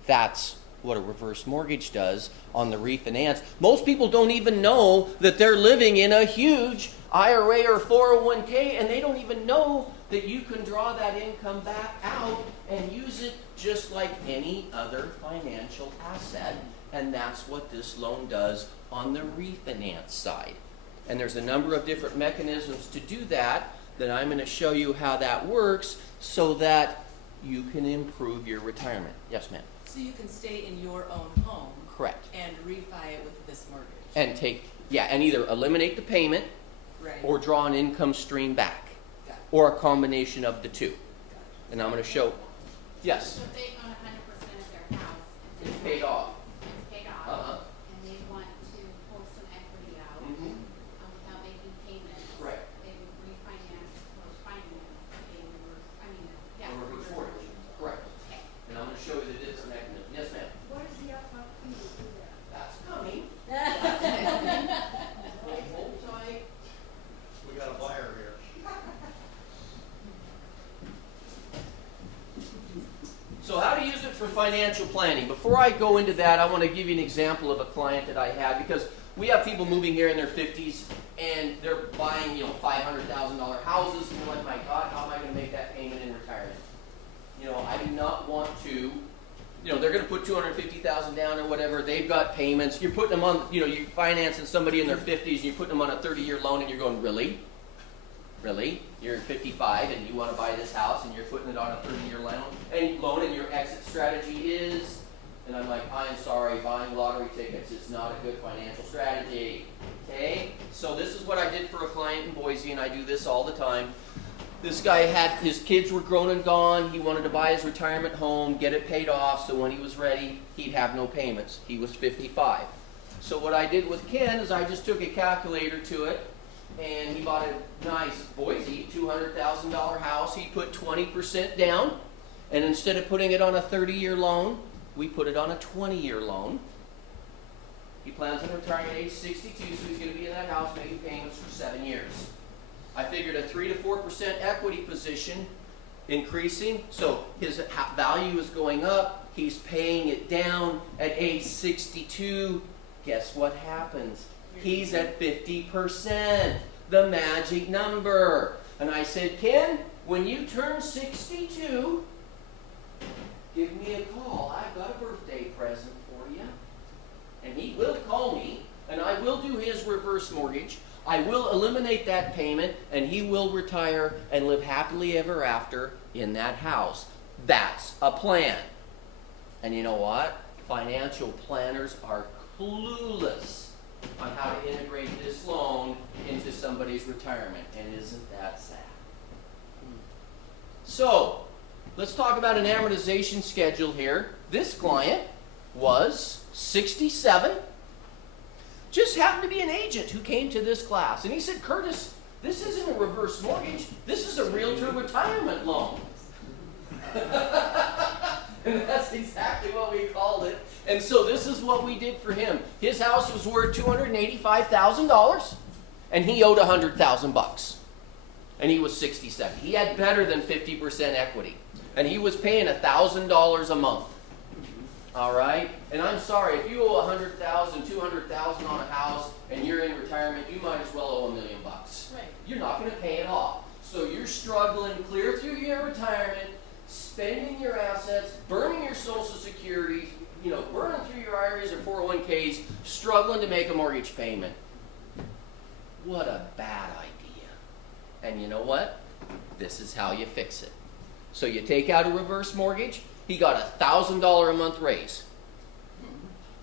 That's what a reverse mortgage does on the refinance. Most people don't even know that they're living in a huge IRA or 401k, and they don't even know that you can draw that income back out and use it just like any other financial asset. And that's what this loan does on the refinance side. And there's a number of different mechanisms to do that I'm going to show you how that works so that you can improve your retirement. Yes, ma'am. So you can stay in your own home. Correct. And refi it with this mortgage. And either eliminate the payment, right, or draw an income stream back, got it, or a combination of the two. got it. And I'm going to show. Yes, So if they own 100% of their house. and it's they paid off. It's paid off. Uh-huh. And they want to pull some equity out, Mhm. without making payments. Right. They would refinance or finance a reverse, yeah. Or reverse mortgage. Correct. Okay. And I'm gonna show you the different mechanism. Yes, ma'am. What is the upfront fee to do that? That's coming. Hold tight. We got a buyer here. So how to use it for financial planning. Before I go into that, I want to give you an example of a client that I had, because we have people moving here in their 50s and they're buying, $500,000 houses, and they're like, my God, how am I going to make that payment in retirement? I do not want to, they're going to put $250,000 down or whatever. They've got payments. You're putting them on, you're financing somebody in their 50s and you're putting them on a 30-year loan, and you're going, really? Really? You're 55 and you want to buy this house and you're putting it on a 30-year loan, and your exit strategy is, and I'm like, I am sorry, buying lottery tickets is not a good financial strategy. Okay? So this is what I did for a client in Boise, and I do this all the time. This guy his kids were grown and gone. He wanted to buy his retirement home, get it paid off, so when he was ready, he'd have no payments. He was 55. So what I did with Ken is I just took a calculator to it, and he bought a nice Boise $200,000 house. He put 20% down, and instead of putting it on a 30-year loan, we put it on a 20-year loan. He plans on retiring at age 62, so he's going to be in that house making payments for 7 years. I figured a 3 to 4% equity position increasing, so his value is going up. He's paying it down at age 62. Guess what happens? He's at 50%, the magic number. And I said, Ken, when you turn 62, give me a call. I've got a birthday present for you. And he will call me, and I will do his reverse mortgage. I will eliminate that payment, and he will retire and live happily ever after in that house. That's a plan. And you know what? Financial planners are clueless on how to integrate this loan into somebody's retirement. And isn't that sad? So, let's talk about an amortization schedule here. This client was 67. Just happened to be an agent who came to this class. And he said, Curtis, this isn't a reverse mortgage. This is a realtor retirement loan. And that's exactly what we called it. And so this is what we did for him. His house was worth $285,000, and he owed $100,000. And he was 67. He had better than 50% equity. And he was paying $1,000 a month. All right? And I'm sorry, if you owe $100,000, $200,000 on a house, and you're in retirement, you might as well owe $1 million. Right. You're not going to pay it off. So you're struggling clear through your retirement, spending your assets, burning your Social Security, burning through your IRAs or 401ks, struggling to make a mortgage payment. What a bad idea. And you know what? This is how you fix it. So you take out a reverse mortgage. He got a $1,000 a month raise.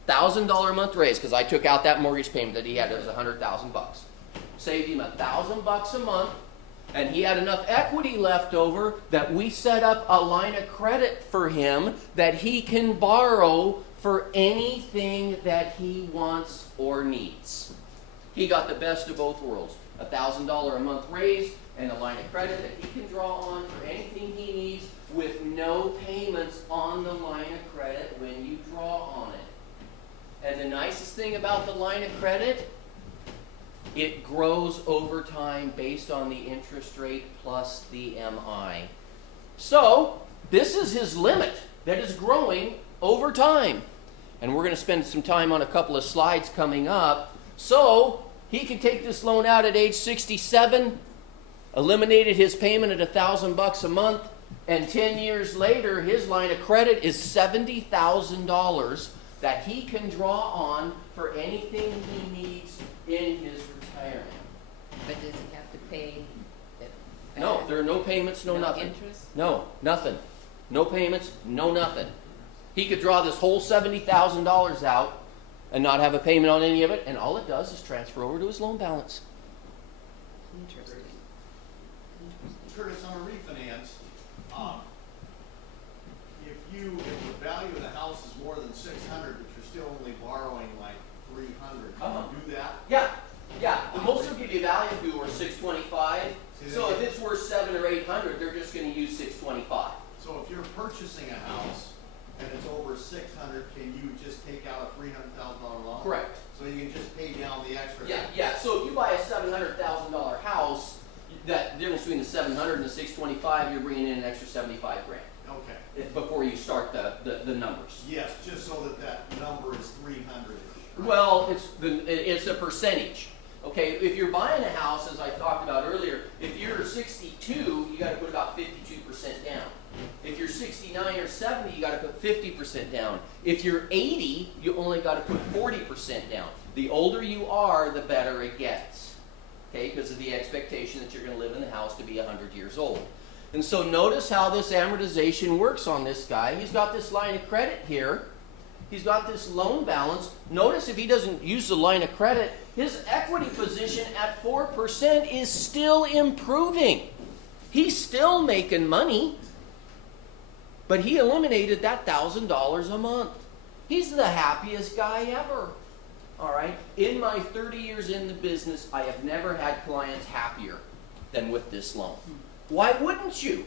$1,000 a month raise, because I took out that mortgage payment that he had. It was $100,000. Saved him $1,000 a month, and he had enough equity left over that we set up a line of credit for him that he can borrow for anything that he wants or needs. He got the best of both worlds. A $1,000 a month raise and a line of credit that he can draw on for anything he needs with no payments on the line of credit when you draw on it. And the nicest thing about the line of credit, it grows over time based on the interest rate plus the MI. So, this is his limit that is growing over time. And we're going to spend some time on a couple of slides coming up. So, he could take this loan out at age 67, eliminated his payment at $1,000 a month, and 10 years later, his line of credit is $70,000 that he can draw on for anything he needs in his retirement. But does he have to pay it back? No, there are no payments, no nothing. Interest? No, nothing. No payments, no nothing. He could draw this whole $70,000 out and not have a payment on any of it, and all it does is transfer over to his loan balance. Interesting. Curtis, on a refinance, if the value of the house is more than 600, but you're still only borrowing like 300, can you do that? Yeah, the most will give you value if you were 625. See, So then- if it's worth 700 or 800, they're just going to use 625. So if you're purchasing a house and it's over 600, can you just take out a $300,000 loan? Correct. So you can just pay down the extra. Yeah. So if you buy a $700,000 house, that difference between the 700 and the 625, you're bringing in an extra 75 grand Okay. before you start the numbers. Yes, just so that number is 300-ish. Well, it's a percentage. Okay, if you're buying a house, as I talked about earlier, if you're 62, you got to put about 52% down. If you're 69 or 70, you got to put 50% down. If you're 80, you only got to put 40% down. The older you are, the better it gets. Okay, because of the expectation that you're going to live in the house to be 100 years old. And so notice how this amortization works on this guy. He's got this line of credit here. He's got this loan balance. Notice if he doesn't use the line of credit, his equity position at 4% is still improving. He's still making money, but he eliminated that $1,000 a month. He's the happiest guy ever. All right? In my 30 years in the business, I have never had clients happier than with this loan. Why wouldn't you?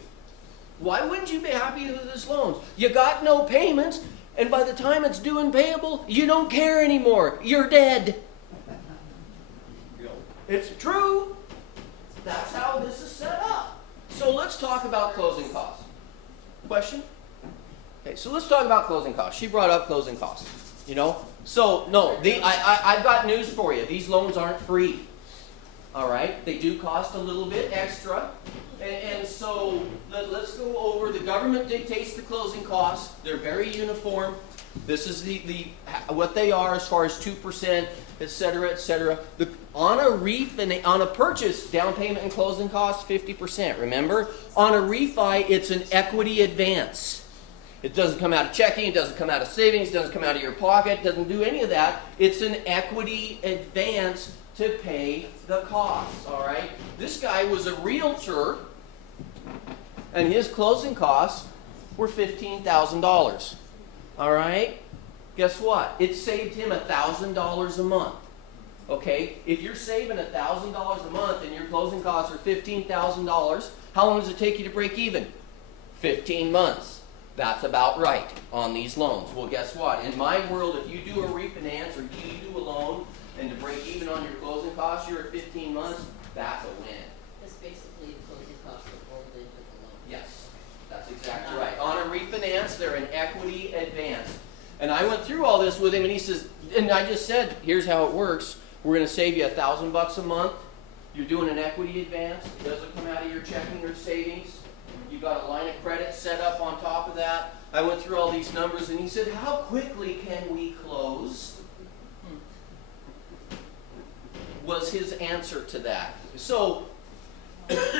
Why wouldn't you be happy with this loan? You got no payments, and by the time it's due and payable, you don't care anymore. You're dead. It's true. That's how this is set up. So let's talk about closing costs. Question? Okay, so let's talk about closing costs. She brought up closing costs. You know? So, no, I've got news for you. These loans aren't free. All right? They do cost a little bit extra. And so let's go over. The government dictates the closing costs. They're very uniform. This is what they are as far as 2%, et cetera, et cetera. On a purchase, down payment and closing costs, 50%. Remember? On a refi, it's an equity advance. It doesn't come out of checking. It doesn't come out of savings. It doesn't come out of your pocket. It doesn't do any of that. It's an equity advance to pay the costs. All right? This guy was a realtor, and his closing costs were $15,000. All right? Guess what? It saved him $1,000 a month. Okay? If you're saving $1,000 a month and your closing costs are $15,000, how long does it take you to break even? 15 months. That's about right on these loans. Well, guess what? In my world, if you do a refinance or you do a loan and to break even on your closing costs, you're at 15 months, that's a win. That's basically the closing costs that rolled into the loan. Yes, that's exactly right. On a refinance, they're an equity advance. And I went through all this with him, and he says, and I just said, here's how it works. We're going to save you $1,000 a month. You're doing an equity advance. It doesn't come out of your checking or savings. You've got a line of credit set up on top of that. I went through all these numbers, and he said, how quickly can we close? Was his answer to that. So,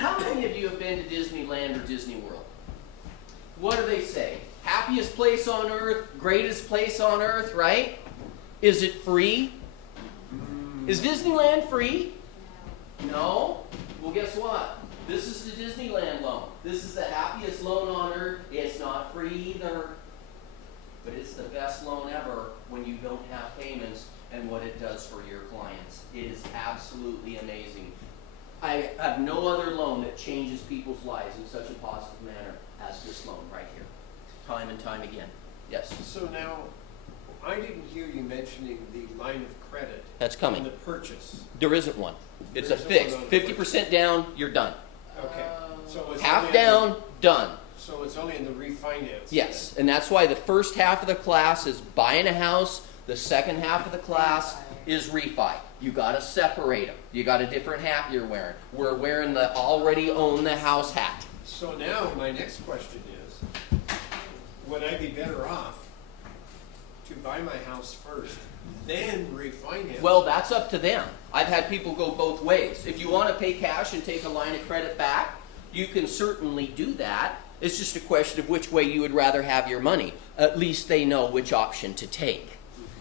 how many of you have been to Disneyland or Disney World? What do they say? Happiest place on earth, greatest place on earth, right? Is it free? Is Disneyland free? No. Well, guess what? This is the Disneyland loan. This is the happiest loan on earth. It's not free either. But it's the best loan ever when you don't have payments and what it does for your clients. It is absolutely amazing. I have no other loan that changes people's lives in such a positive manner as this loan right here. Time and time again. Yes? So now, I didn't hear you mentioning the line of credit. That's coming. On the purchase. There isn't one. It's There a isn't fixed. one on the 50% down, you're done. Okay. So it's Half only on down, done. So it's only in the refinance. Yes, and that's why the first half of the class is buying a house. The second half of the class is refi. You got to separate them. You got a different hat you're wearing. We're wearing the already own the house hat. So now my next question is, would I be better off to buy my house first, then refinance? Well, that's up to them. I've had people go both ways. If you want to pay cash and take a line of credit back, you can certainly do that. It's just a question of which way you would rather have your money. At least they know which option to take.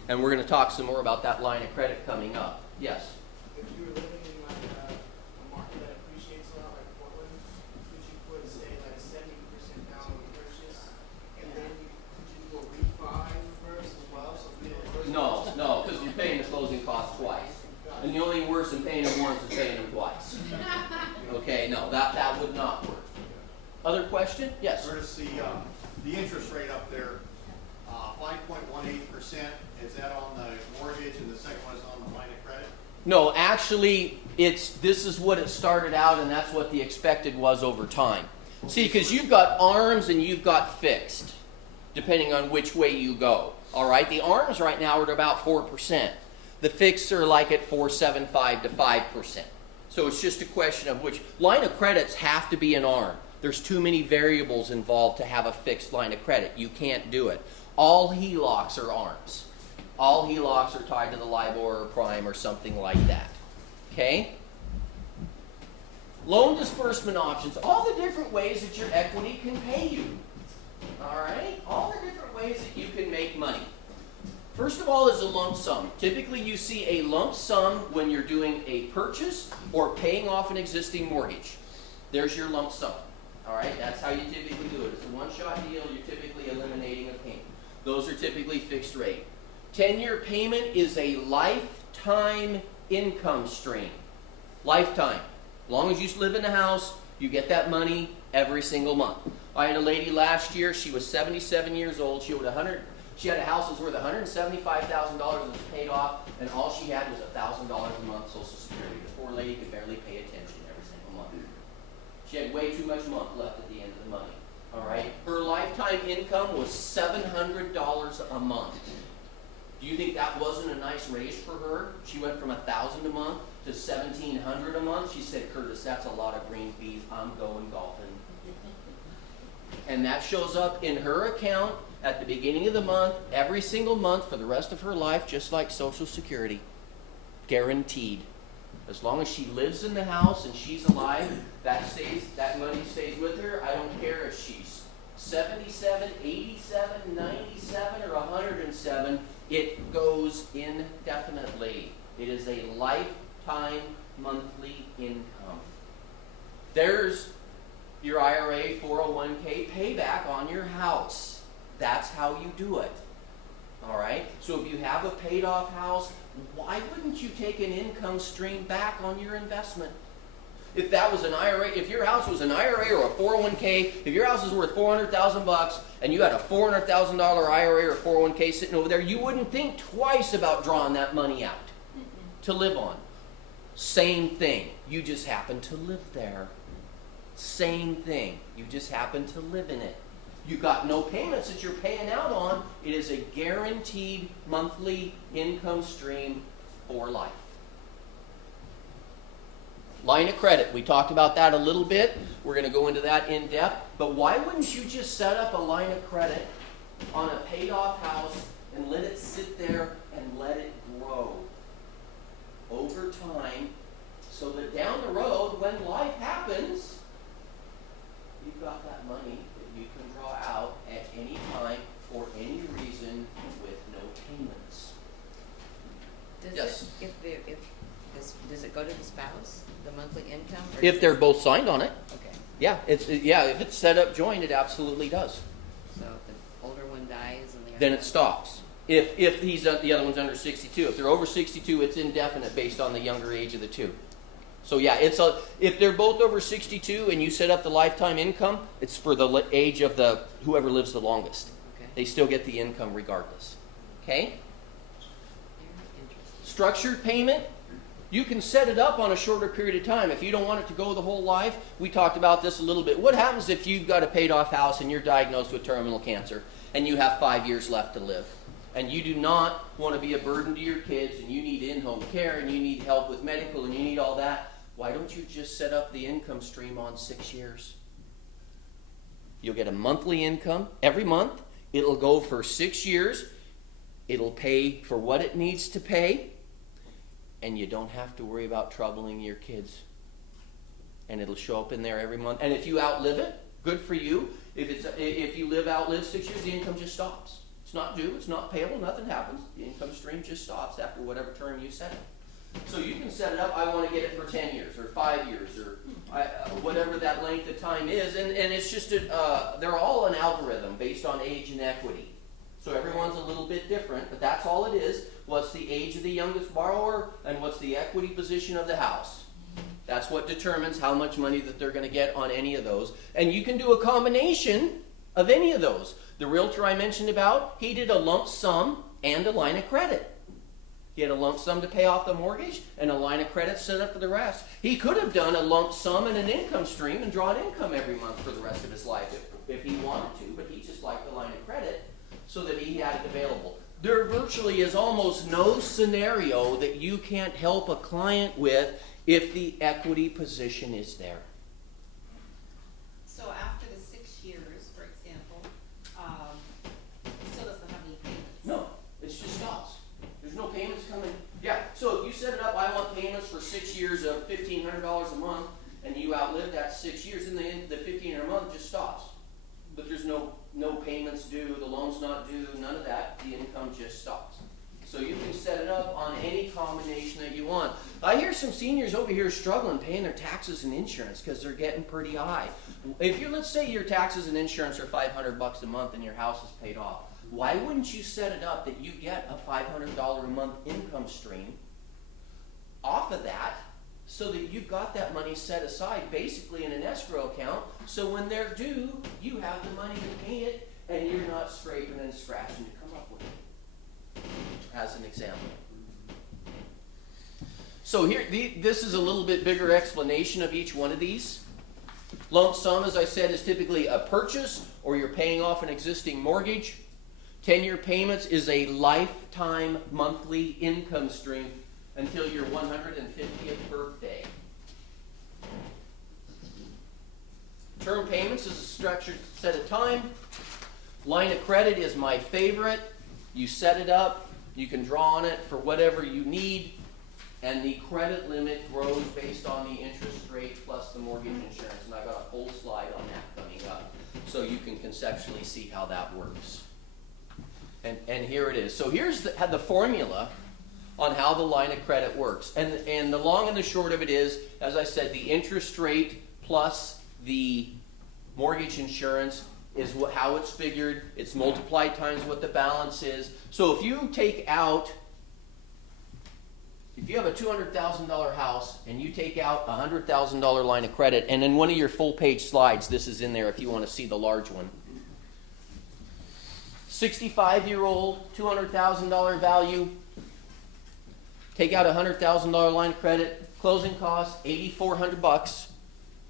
And we're going to talk some more about that line of credit coming up. Yes? If you were living in like a market that appreciates a lot, like Portland, would you put say like 70% down on the purchase, and then you up there, 5.18%, is that on the mortgage and the second one is on the line of credit? No, actually, this is what it started out, and that's what the expected was over time. See, because you've got ARMs and you've got fixed, depending on which way you go. All right, the ARMs right now are at about 4%. The fixed are like at 4.75 to 5%. So it's just a question of which line of credits have to be an ARM. There's too many variables involved to have a fixed line of credit. You can't do it. All HELOCs are ARMs. All HELOCs are tied to the LIBOR or prime or something like that. Okay? Loan disbursement options. All the different ways that your equity can pay you. All right? All the different ways that you can make money. First of all is a lump sum. Typically you see a lump sum when you're doing a purchase or paying off an existing mortgage. There's your lump sum. All right? That's how you typically do it. It's a one-shot deal. You're typically eliminating a payment. Those are typically fixed rate. 10-year payment is a lifetime income stream. Lifetime. As long as you live in the house, you get that money every single month. I had a lady last year. She was 77 years old. She had a house that was worth $175,000 and was paid off, and all she had was $1,000 a month Social Security. The poor lady could barely pay attention every single month. She had way too much month left at the end of the money. All right. Her lifetime income was $700 a month. Do you think that wasn't a nice raise for her? She went from $1,000 a month to $1,700 a month. She said, "Curtis, that's a lot of green peas. I'm going golfing." And that shows up in her account at the beginning of the month, every single month for the rest of her life, just like Social Security. Guaranteed. As long as she lives in the house and she's alive, that money stays with her. I don't care if she's 77, 87, 97, or 107. It goes indefinitely. It is a lifetime monthly income. There's your IRA 401k payback on your house. That's how you do it. All right? So if you have a paid off house, why wouldn't you take an income stream back on your investment? If that was an IRA, if your house was an IRA or a 401k, if your house is worth $400,000 and you had a $400,000 IRA or 401k sitting over there, you wouldn't think twice about drawing that money out to live on. Same thing. You just happen to live there. Same thing. You just happen to live in it. You got no payments that you're paying out on. It is a guaranteed monthly income stream for life. Line of credit. We talked about that a little bit. We're going to go into that in depth. But why wouldn't you just set up a line of credit on a paid off house and let it sit there and let it grow over time so that down the road when life happens, you've got that money that you can draw out at any time for any reason with no payments. Does it go to the spouse, the monthly income? Or If they're both signed on it. Okay. Yeah, if it's set up joint, it absolutely does. So if the older one dies and the other Then it stops. If the other one's under 62. If they're over 62, it's indefinite based on the younger age of the two. So yeah, if they're both over 62 and you set up the lifetime income, it's for the age of the whoever lives the longest. Okay. They still get the income regardless. Okay? Very interesting. Structured payment, you can set it up on a shorter period of time. If you don't want it to go the whole life, we talked about this a little bit. What happens if you've got a paid off house and you're diagnosed with terminal cancer and you have 5 years left to live? And you do not want to be a burden to your kids and you need in-home care and you need help with medical and you need all that. Why don't you just set up the income stream on 6 years? You'll get a monthly income every month. It'll go for 6 years. It'll pay for what it needs to pay. And you don't have to worry about troubling your kids. And it'll show up in there every month. And if you outlive it, good for you. If you outlive 6 years, the income just stops. It's not due, it's not payable, nothing happens. The income stream just stops after whatever term you set it. So you can set it up, I want to get it for 10 years or 5 years or whatever that length of time is. And it's just, they're all an algorithm based on age and equity. So everyone's a little bit different, but that's all it is. What's the age of the youngest borrower and what's the equity position of the house? That's what determines how much money that they're going to get on any of those. And you can do a combination of any of those. The realtor I mentioned about, he did a lump sum and a line of credit. He had a lump sum to pay off the mortgage and a line of credit set up for the rest. He could have done a lump sum and an income stream and drawn income every month for the rest of his life if he wanted to, but he just liked the line of credit so that he had it available. There virtually is almost no scenario that you can't help a client with if the equity position is there. So after the 6 years, for example, it still doesn't have any payments? No, it just stops. There's no payments coming. Yeah, so if you set it up, I want payments for 6 years of $1,500 a month, and you outlive that 6 years, and the $1,500 a month just stops. But there's no payments due, the loan's not due, none of that. The income just stops. So you can set it up on any combination that you want. I hear some seniors over here struggling paying their taxes and insurance because they're getting pretty high. If you, let's say your taxes and insurance are $500 a month and your house is paid off, why wouldn't you set it up that you get a $500 a month income stream off of that, so that you've got that money set aside basically in an escrow account, so when they're due, you have the money to pay it, and you're not scraping and scratching to come up with it, as an example. So here, this is a little bit bigger explanation of each one of these. Lump sum, as I said, is typically a purchase, or you're paying off an existing mortgage. 10-year payments is a lifetime monthly income stream until your 150th birthday. Term payments is a structured set of time. Line of credit is my favorite. You set it up, you can draw on it for whatever you need, and the credit limit grows based on the interest rate plus the mortgage insurance. And I've got a full slide on that coming up, so you can conceptually see how that works. And here it is. So here's the formula on how the line of credit works. And the long and the short of it is, as I said, the interest rate plus the mortgage insurance is how it's figured. It's multiplied times what the balance is. So if you take out, if you have a $200,000 house and you take out a $100,000 line of credit, and in one of your full page slides, this is in there if you want to see the large one. 65-year-old, $200,000 value. Take out a $100,000 line of credit. Closing costs, $8,400.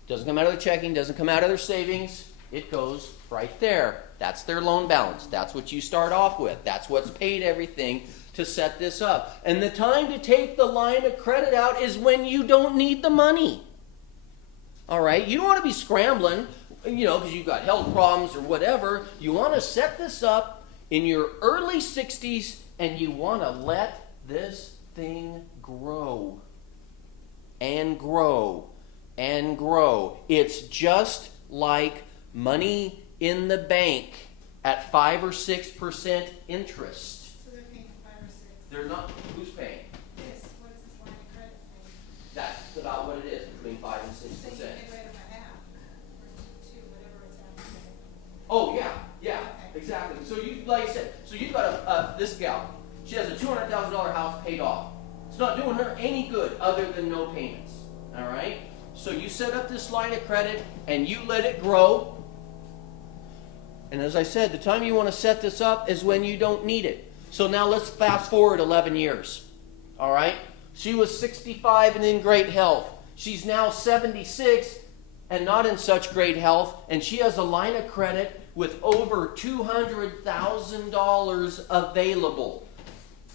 Doesn't come out of their checking, doesn't come out of their savings. It goes right there. That's their loan balance. That's what you start off with. That's what's paid everything to set this up. And the time to take the line of credit out is when you don't need the money. All right? You don't want to be scrambling, because you've got health problems or whatever. You want to set this up in your early 60s, and you want to let this thing grow and grow and grow. It's just like money in the bank at 5 or 6% interest. So they're paying 5 or 6. They're not. Who's paying? This, what is this line of credit paying? That's about what it is, between 5 and 6%. So you get rid of a half, or 2, whatever it's at today. Oh yeah, exactly. So you, like I said, so you've got this gal. She has a $200,000 house paid off. It's not doing her any good other than no payments. All right. So you set up this line of credit and you let it grow. And as I said, the time you want to set this up is when you don't need it. So now let's fast forward 11 years. All right. She was 65 and in great health. She's now 76 and not in such great health, and she has a line of credit with over $200,000 available,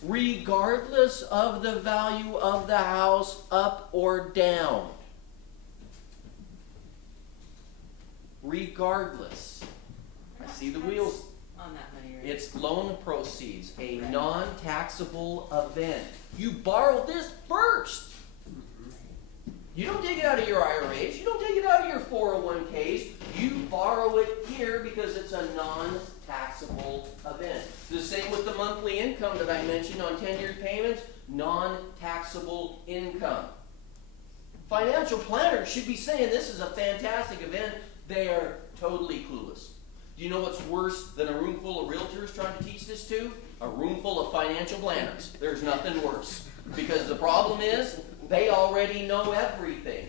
regardless of the value of the house, up or down. Regardless. I see the wheels. On that money, right? It's loan proceeds, a non-taxable event. You borrowed this first. You don't take it out of your IRAs. You don't take it out of your 401ks. You borrow it here because it's a non-taxable event. The same with the monthly income that I mentioned on 10-year payments, non-taxable income. Financial planners should be saying this is a fantastic event. They are totally clueless. Do you know what's worse than a room full of realtors trying to teach this to? A room full of financial planners. There's nothing worse. Because the problem is, they already know everything.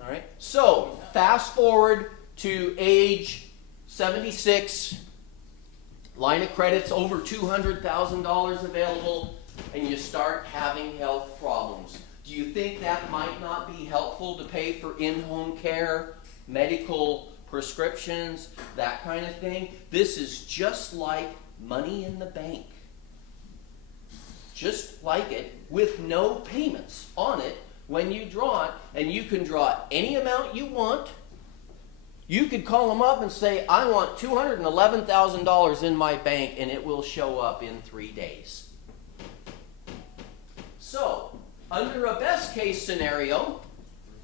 All right. So, fast forward to age 76, line of credit's over $200,000 available, and you start having health problems. Do you think that might not be helpful to pay for in-home care, medical prescriptions, that kind of thing? This is just like money in the bank. Just like it, with no payments on it when you draw it, and you can draw any amount you want. You could call them up and say, I want $211,000 in my bank, and it will show up in 3 days. So, under a best case scenario,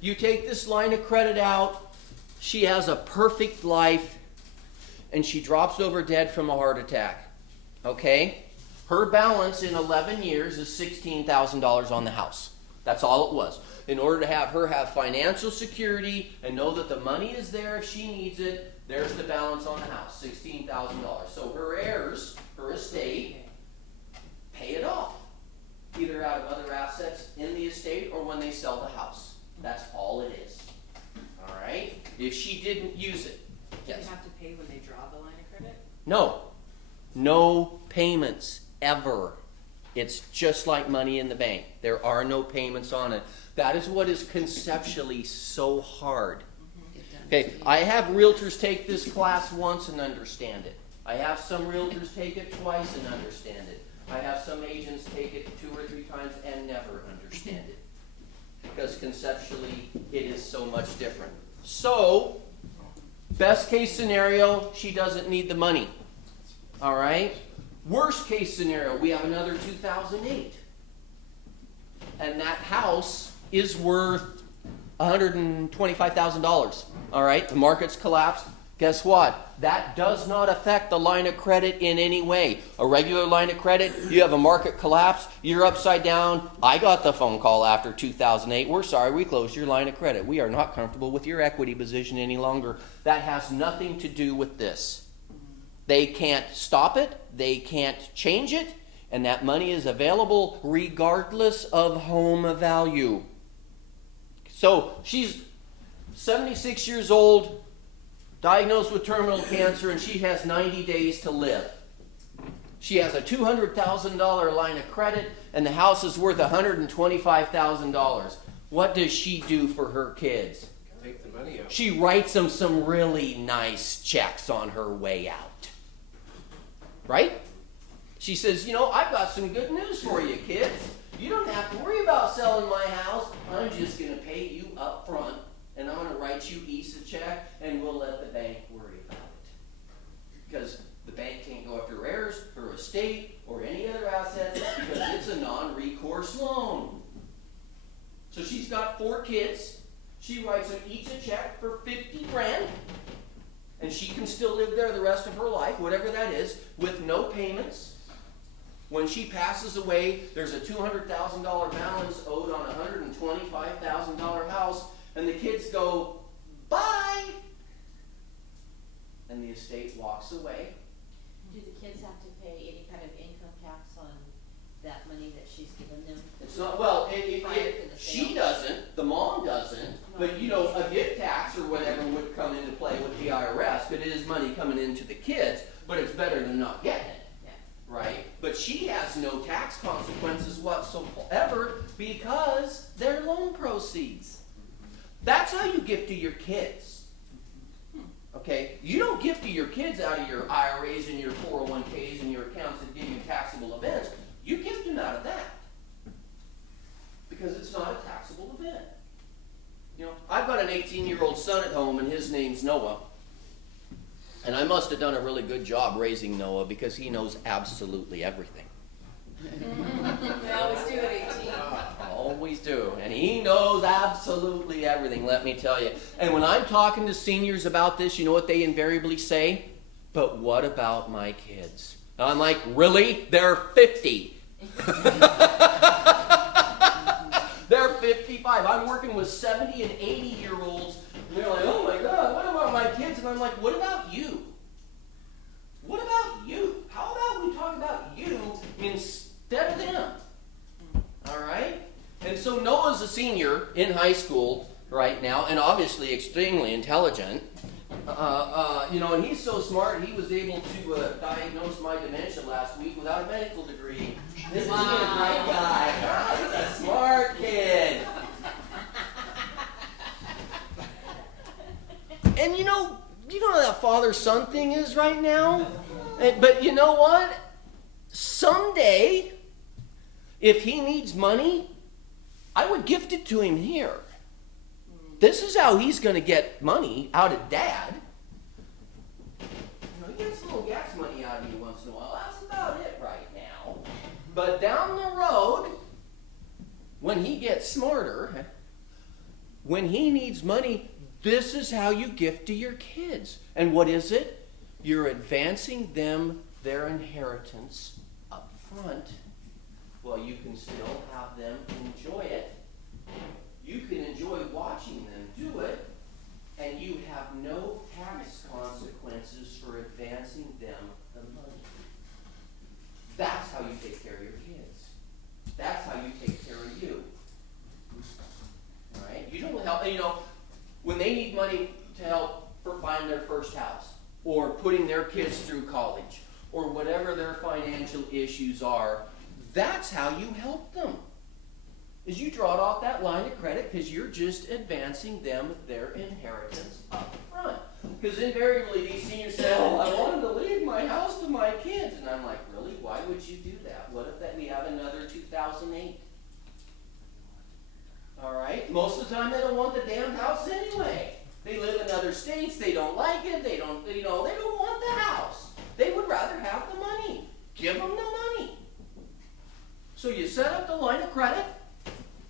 you take this line of credit out, she has a perfect life, and she drops over dead from a heart attack. Okay? Her balance in 11 years is $16,000 on the house. That's all it was. In order to have her have financial security and know that the money is there if she needs it, there's the balance on the house, $16,000. So her heirs, her estate, pay it off, either out of other assets in the estate or when they sell the house. That's all it is. All right? If she didn't use it. Do Yes. they have to pay when they draw the line of credit? No. No payments ever. It's just like money in the bank. There are no payments on it. That is what is conceptually so hard. Okay, I have realtors take this class once and understand it. I have some realtors take it twice and understand it. I have some agents take it 2 or 3 times and never understand it. Because conceptually, it is so much different. So, best case scenario, she doesn't need the money. All right? Worst case scenario, we have another 2008. And that house is worth $125,000. All right? The market's collapsed. Guess what? That does not affect the line of credit in any way. A regular line of credit, you have a market collapse, you're upside down. I got the phone call after 2008. We're sorry, we closed your line of credit. We are not comfortable with your equity position any longer. That has nothing to do with this. They can't stop it. They can't change it. And that money is available regardless of home value. So she's 76 years old, diagnosed with terminal cancer, and she has 90 days to live. She has a $200,000 line of credit, and the house is worth $125,000. What does she do for her kids? Take the money out. She writes them some really nice checks on her way out. Right? She says, I've got some good news for you, kids. You don't have to worry about selling my house. I'm just going to pay you up front, and I'm going to write you each a check, and we'll let the bank worry about it. Because the bank can't go after her heirs, her estate, or any other assets because it's a non-recourse loan. So she's got 4 kids. She writes them each a check for $50,000, and she can still live there the rest of her life, whatever that is, with no payments. When she passes away, there's a $200,000 balance owed on a $125,000 house, and the kids go, bye! And the estate walks away. Do the kids have to pay any kind of income tax on that money that she's given them? It's not, well, Prior to the she sale? doesn't, the mom doesn't, but a gift tax or whatever would come into play with the IRS, but it is money coming into the kids, but it's better than not getting it. Right? But she has no tax consequences whatsoever because they're loan proceeds. That's how you gift to your kids. Okay? You don't gift to your kids out of your IRAs and your 401ks and your accounts that give you taxable events. You gift them out of that. Because it's not a taxable event. I've got an 18-year-old son at home and his name's Noah. And I must have done a really good job raising Noah because he knows absolutely everything. We always do at 18. Always do. And he knows absolutely everything, let me tell you. And when I'm talking to seniors about this, you know what they invariably say? But what about my kids? And I'm like, really? They're 50. They're 55. I'm working with 70 and 80-year-olds. And they're like, oh my God, what about my kids? And I'm like, what about you? What about you? How about we talk about you instead of them? All right? And so Noah's a senior in high school right now, and obviously extremely intelligent. And he's so smart, he was able to diagnose my dementia last week without a medical degree. Isn't he a great guy? He's a smart kid. And you know how that father-son thing is right now? But you know what? Someday, if he needs money, I would gift it to him here. This is how he's going to get money out of Dad. He gets a little gas money out of you once in a while. That's about it right now. But down the road, when he gets smarter, when he needs money, this is how you gift to your kids. And what is it? You're advancing them their inheritance up front while you can still have them enjoy it. You can enjoy watching them do it, and you have no tax consequences for advancing them the money. That's how you take care of your kids. That's how you take care of you. All right? You don't help, when they need money to help for buying their first house, or putting their kids through college, or whatever their financial issues are, that's how you help them. Is you draw it off that line of credit because you're just advancing them their inheritance up front. Because invariably these seniors say, oh, I wanted to leave my house to my kids. And I'm like, really? Why would you do that? What if we have another 2008? All right? Most of the time they don't want the damn house anyway. They live in other states. They don't like it. They don't want the house. They would rather have the money. Give them the money. So you set up the line of credit.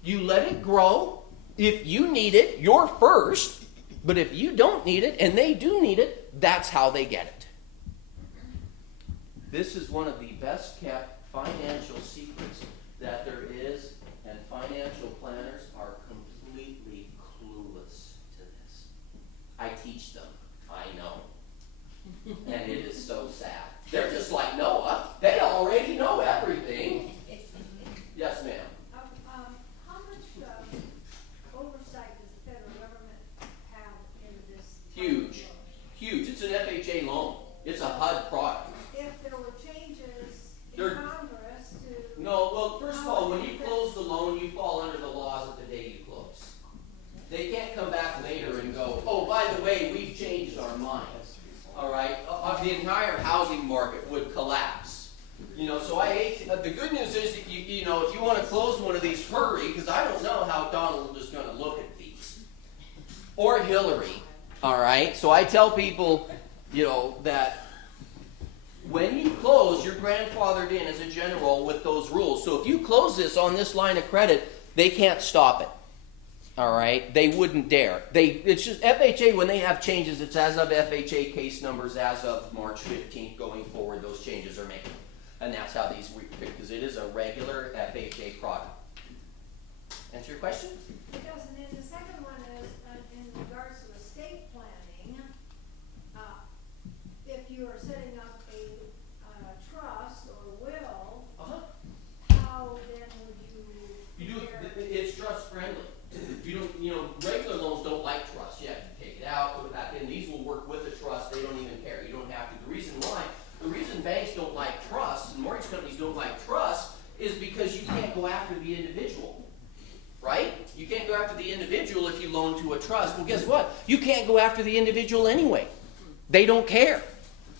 You let it grow. If you need it, you're first. But if you don't need it, and they do need it, that's how they get it. This is one of the best kept financial secrets that there is, and financial planners are completely clueless to this. I teach them. I know. And it is so sad. They're just like Noah. They already know everything. Yes, ma'am. How much oversight does the federal government have in this? Huge. Huge. It's an FHA loan. It's a HUD product. If there were changes in There- Congress to... No, well, first of all, when you close the loan, you fall under the laws of the day you close. They can't come back later and go, oh, by the way, we've changed our minds. All right? The entire housing market would collapse. So I hate, the good news is that if you want to close one of these, hurry, because I don't know how Donald is going to look at these. Or Hillary. All right? So I tell people, that when you close, you're grandfathered in as a general with those rules. So if you close this on this line of credit, they can't stop it. All right? They wouldn't dare. It's just FHA, when they have changes, it's as of FHA case numbers as of March 15th going forward, those changes are made. And that's how these because it is a regular FHA product. Answer your question? It does, and then the second one is, in regards to estate planning, if you are setting up a trust or will, how then would you... You do it's trust friendly. You don't, regular loans don't like trust. You have to take it out, put it back in. These will work with the trust. They don't even care. You don't have to. The reason banks don't like trusts and mortgage companies don't like trusts is because you can't go after the individual. Right? You can't go after the individual if you loan to a trust. Well, guess what? You can't go after the individual anyway. They don't care.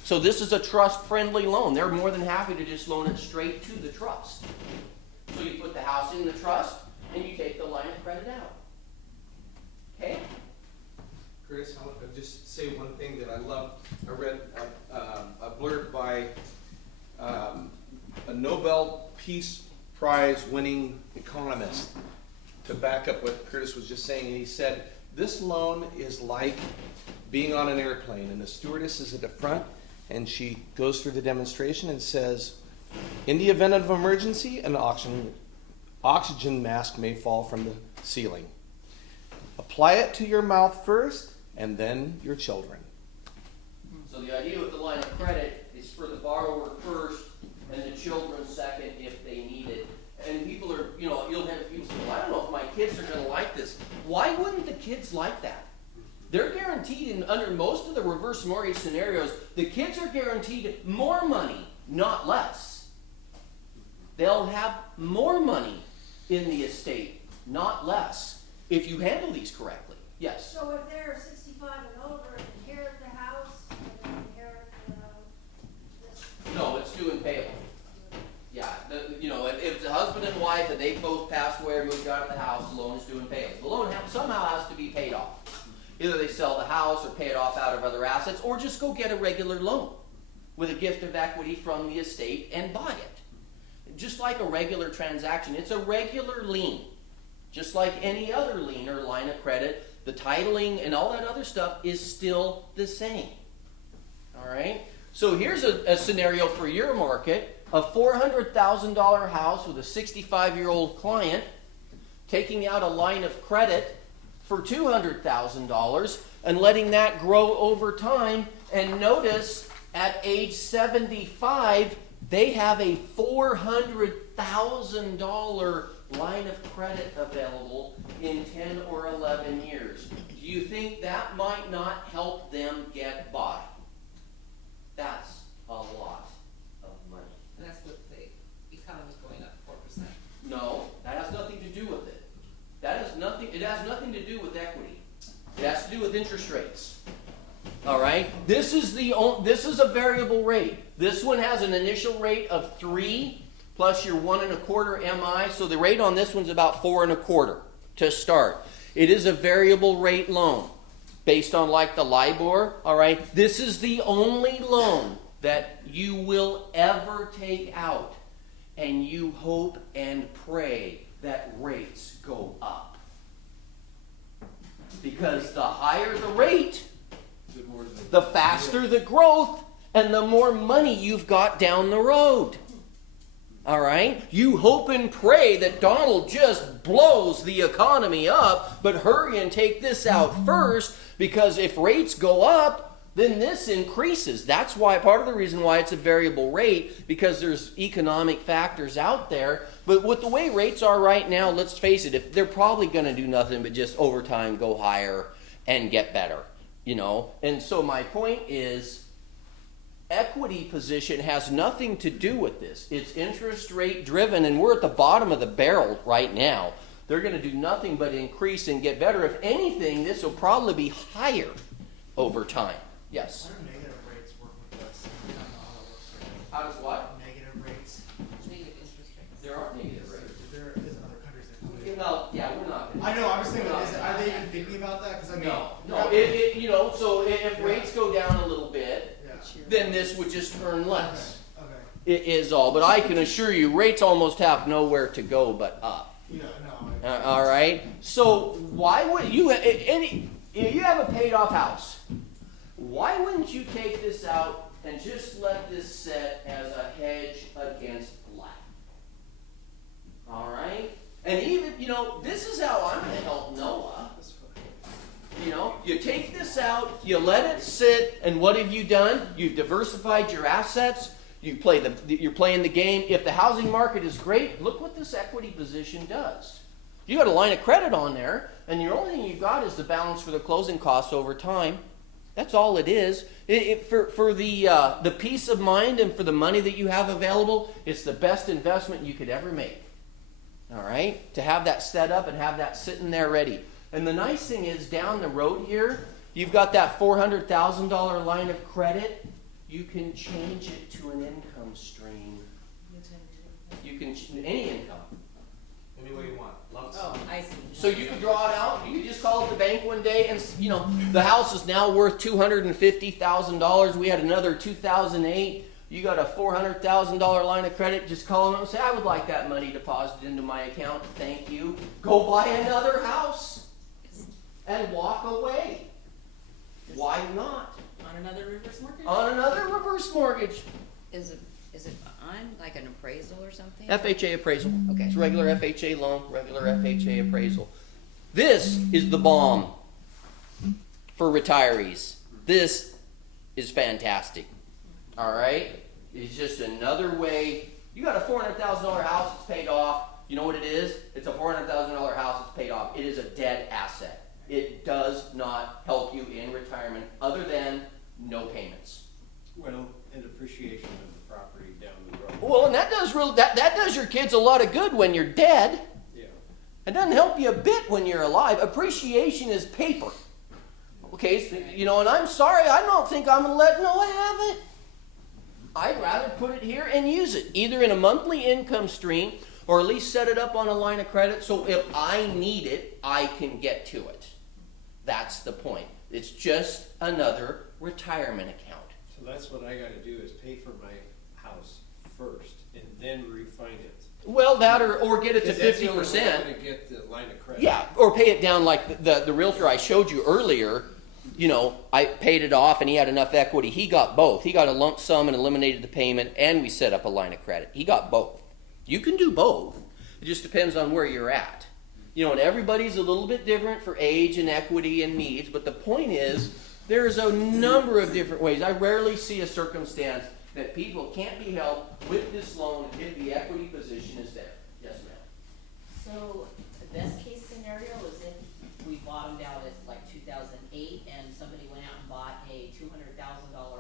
So this is a trust-friendly loan. They're more than happy to just loan it straight to the trust. So you put the house in the trust, and you take the line of credit out. Okay? Chris, I'll just say one thing that I love. I read a blurb by a Nobel Peace Prize winning economist to back up what Curtis was just saying. And he said, this loan is like being on an airplane, and the stewardess is at the front, and she goes through the demonstration and says, in the event of emergency, an oxygen mask may fall from the ceiling. Apply it to your mouth first, and then your children. So the idea with the line of credit is for the borrower first, and the children second if they need it. And people are, you'll have people say, well, I don't know if my kids are going to like this. Why wouldn't the kids like that? They're guaranteed under most of the reverse mortgage scenarios, the kids are guaranteed more money, not less. They'll have more money in the estate, not less, if you handle these correctly. Yes? So if they're 65 and over and inherit the house, and inherit this. No, it's due and payable. Yeah, if it's a husband and wife and they both passed away or moved out of the house, the loan is due and payable. The loan somehow has to be paid off. Either they sell the house or pay it off out of other assets, or just go get a regular loan with a gift of equity from the estate and buy it. Just like a regular transaction. It's a regular lien. Just like any other lien or line of credit, the titling and all that other stuff is still the same. All right? So here's a scenario for your market. A $400,000 house with a 65-year-old client taking out a line of credit for $200,000 and letting that grow over time. And notice at age 75, they have a $400,000 line of credit available in 10 or 11 years. Do you think that might not help them get by? That's a lot of money. And that's with the economy going up 4%. No, that has nothing to do with it. It has nothing to do with equity. It has to do with interest rates. All right? This is a variable rate. This one has an initial rate of 3 plus your 1 1/4 MI. So the rate on this one's about 4 1/4 to start. It is a variable rate loan based on like the LIBOR. All right? This is the only loan that you will ever take out, and you hope and pray that rates go up. Because the higher the rate, the faster the growth, and the more money you've got down the road. All right? You hope and pray that Donald just blows the economy up, but hurry and take this out first, because if rates go up, then this increases. That's why, part of the reason why it's a variable rate, because there's economic factors out there. But with the way rates are right now, let's face it, if they're probably going to do nothing but just over time go higher and get better, And so my point is, equity position has nothing to do with this. It's interest rate driven, and we're at the bottom of the barrel right now. They're going to do nothing but increase and get better. If anything, this will probably be higher over time. Yes? How do negative rates work with this? I don't know how that works. How does what? Negative rates. Negative interest rates. There are negative rates. There is other countries that do it. Well, yeah, we're not. I know. I'm just thinking, are they even thinking about that? Because I mean, No. So if rates go down a little bit, yeah. then this would just earn less. Okay. It is all. But I can assure you, rates almost have nowhere to go but up. Yeah. No. All right. So why would you? You have a paid-off house. Why wouldn't you take this out and just let this sit as a hedge against black? All right? And even, this is how I'm going to help Noah. You take this out, you let it sit, and what have you done? You've diversified your assets. You're playing the game. If the housing market is great, look what this equity position does. You got a line of credit on there, and the only thing you've got is the balance for the closing costs over time. That's all it is. For the peace of mind and for the money that you have available, it's the best investment you could ever make. All right? To have that set up and have that sitting there ready. And the nice thing is, down the road here, you've got that $400,000 line of credit. You can change it to an income stream. You can any income. Any way you want. Oh, I see. So you could draw it out. You could just call it the bank one day, and the house is now worth $250,000. We had another 2008. You got a $400,000 line of credit. Just call them and say, "I would like that money deposited into my account. Thank you." Go buy another house and walk away. Why not? On another reverse mortgage? On another reverse mortgage. Is it on like an appraisal or something? FHA appraisal. Okay. It's regular FHA loan, regular FHA appraisal. This is the bomb for retirees. This is fantastic. All right? It's just another way. You got a $400,000 house that's paid off. You know what it is? It's a $400,000 house that's paid off. It is a dead asset. It does not help you in retirement other than no payments. Well, and appreciation of the property down the road. Well, and that does your kids a lot of good when you're dead. Yeah. It doesn't help you a bit when you're alive. Appreciation is paper. Okay, so, you know, and I'm sorry, I don't think I'm going to let Noah have it. I'd rather put it here and use it, either in a monthly income stream or at least set it up on a line of credit so if I need it, I can get to it. That's the point. It's just another retirement account. So that's what I gotta do, is pay for my house first and then refinance. Well, that or get it to 50%. That's the only way I'm gonna get the line of credit. Yeah, or pay it down like the realtor I showed you earlier. You know, I paid it off and he had enough equity. He got both. He got a lump sum and eliminated the payment, and we set up a line of credit. He got both. You can do both. It just depends on where you're at. You know, and everybody's a little bit different for age and equity and needs, but the point is, there's a number of different ways. I rarely see a circumstance that people can't be helped with this loan if the equity position is there. Yes, ma'am. So the best case scenario is if we bottomed out at like 2008 and somebody went out and bought a $200,000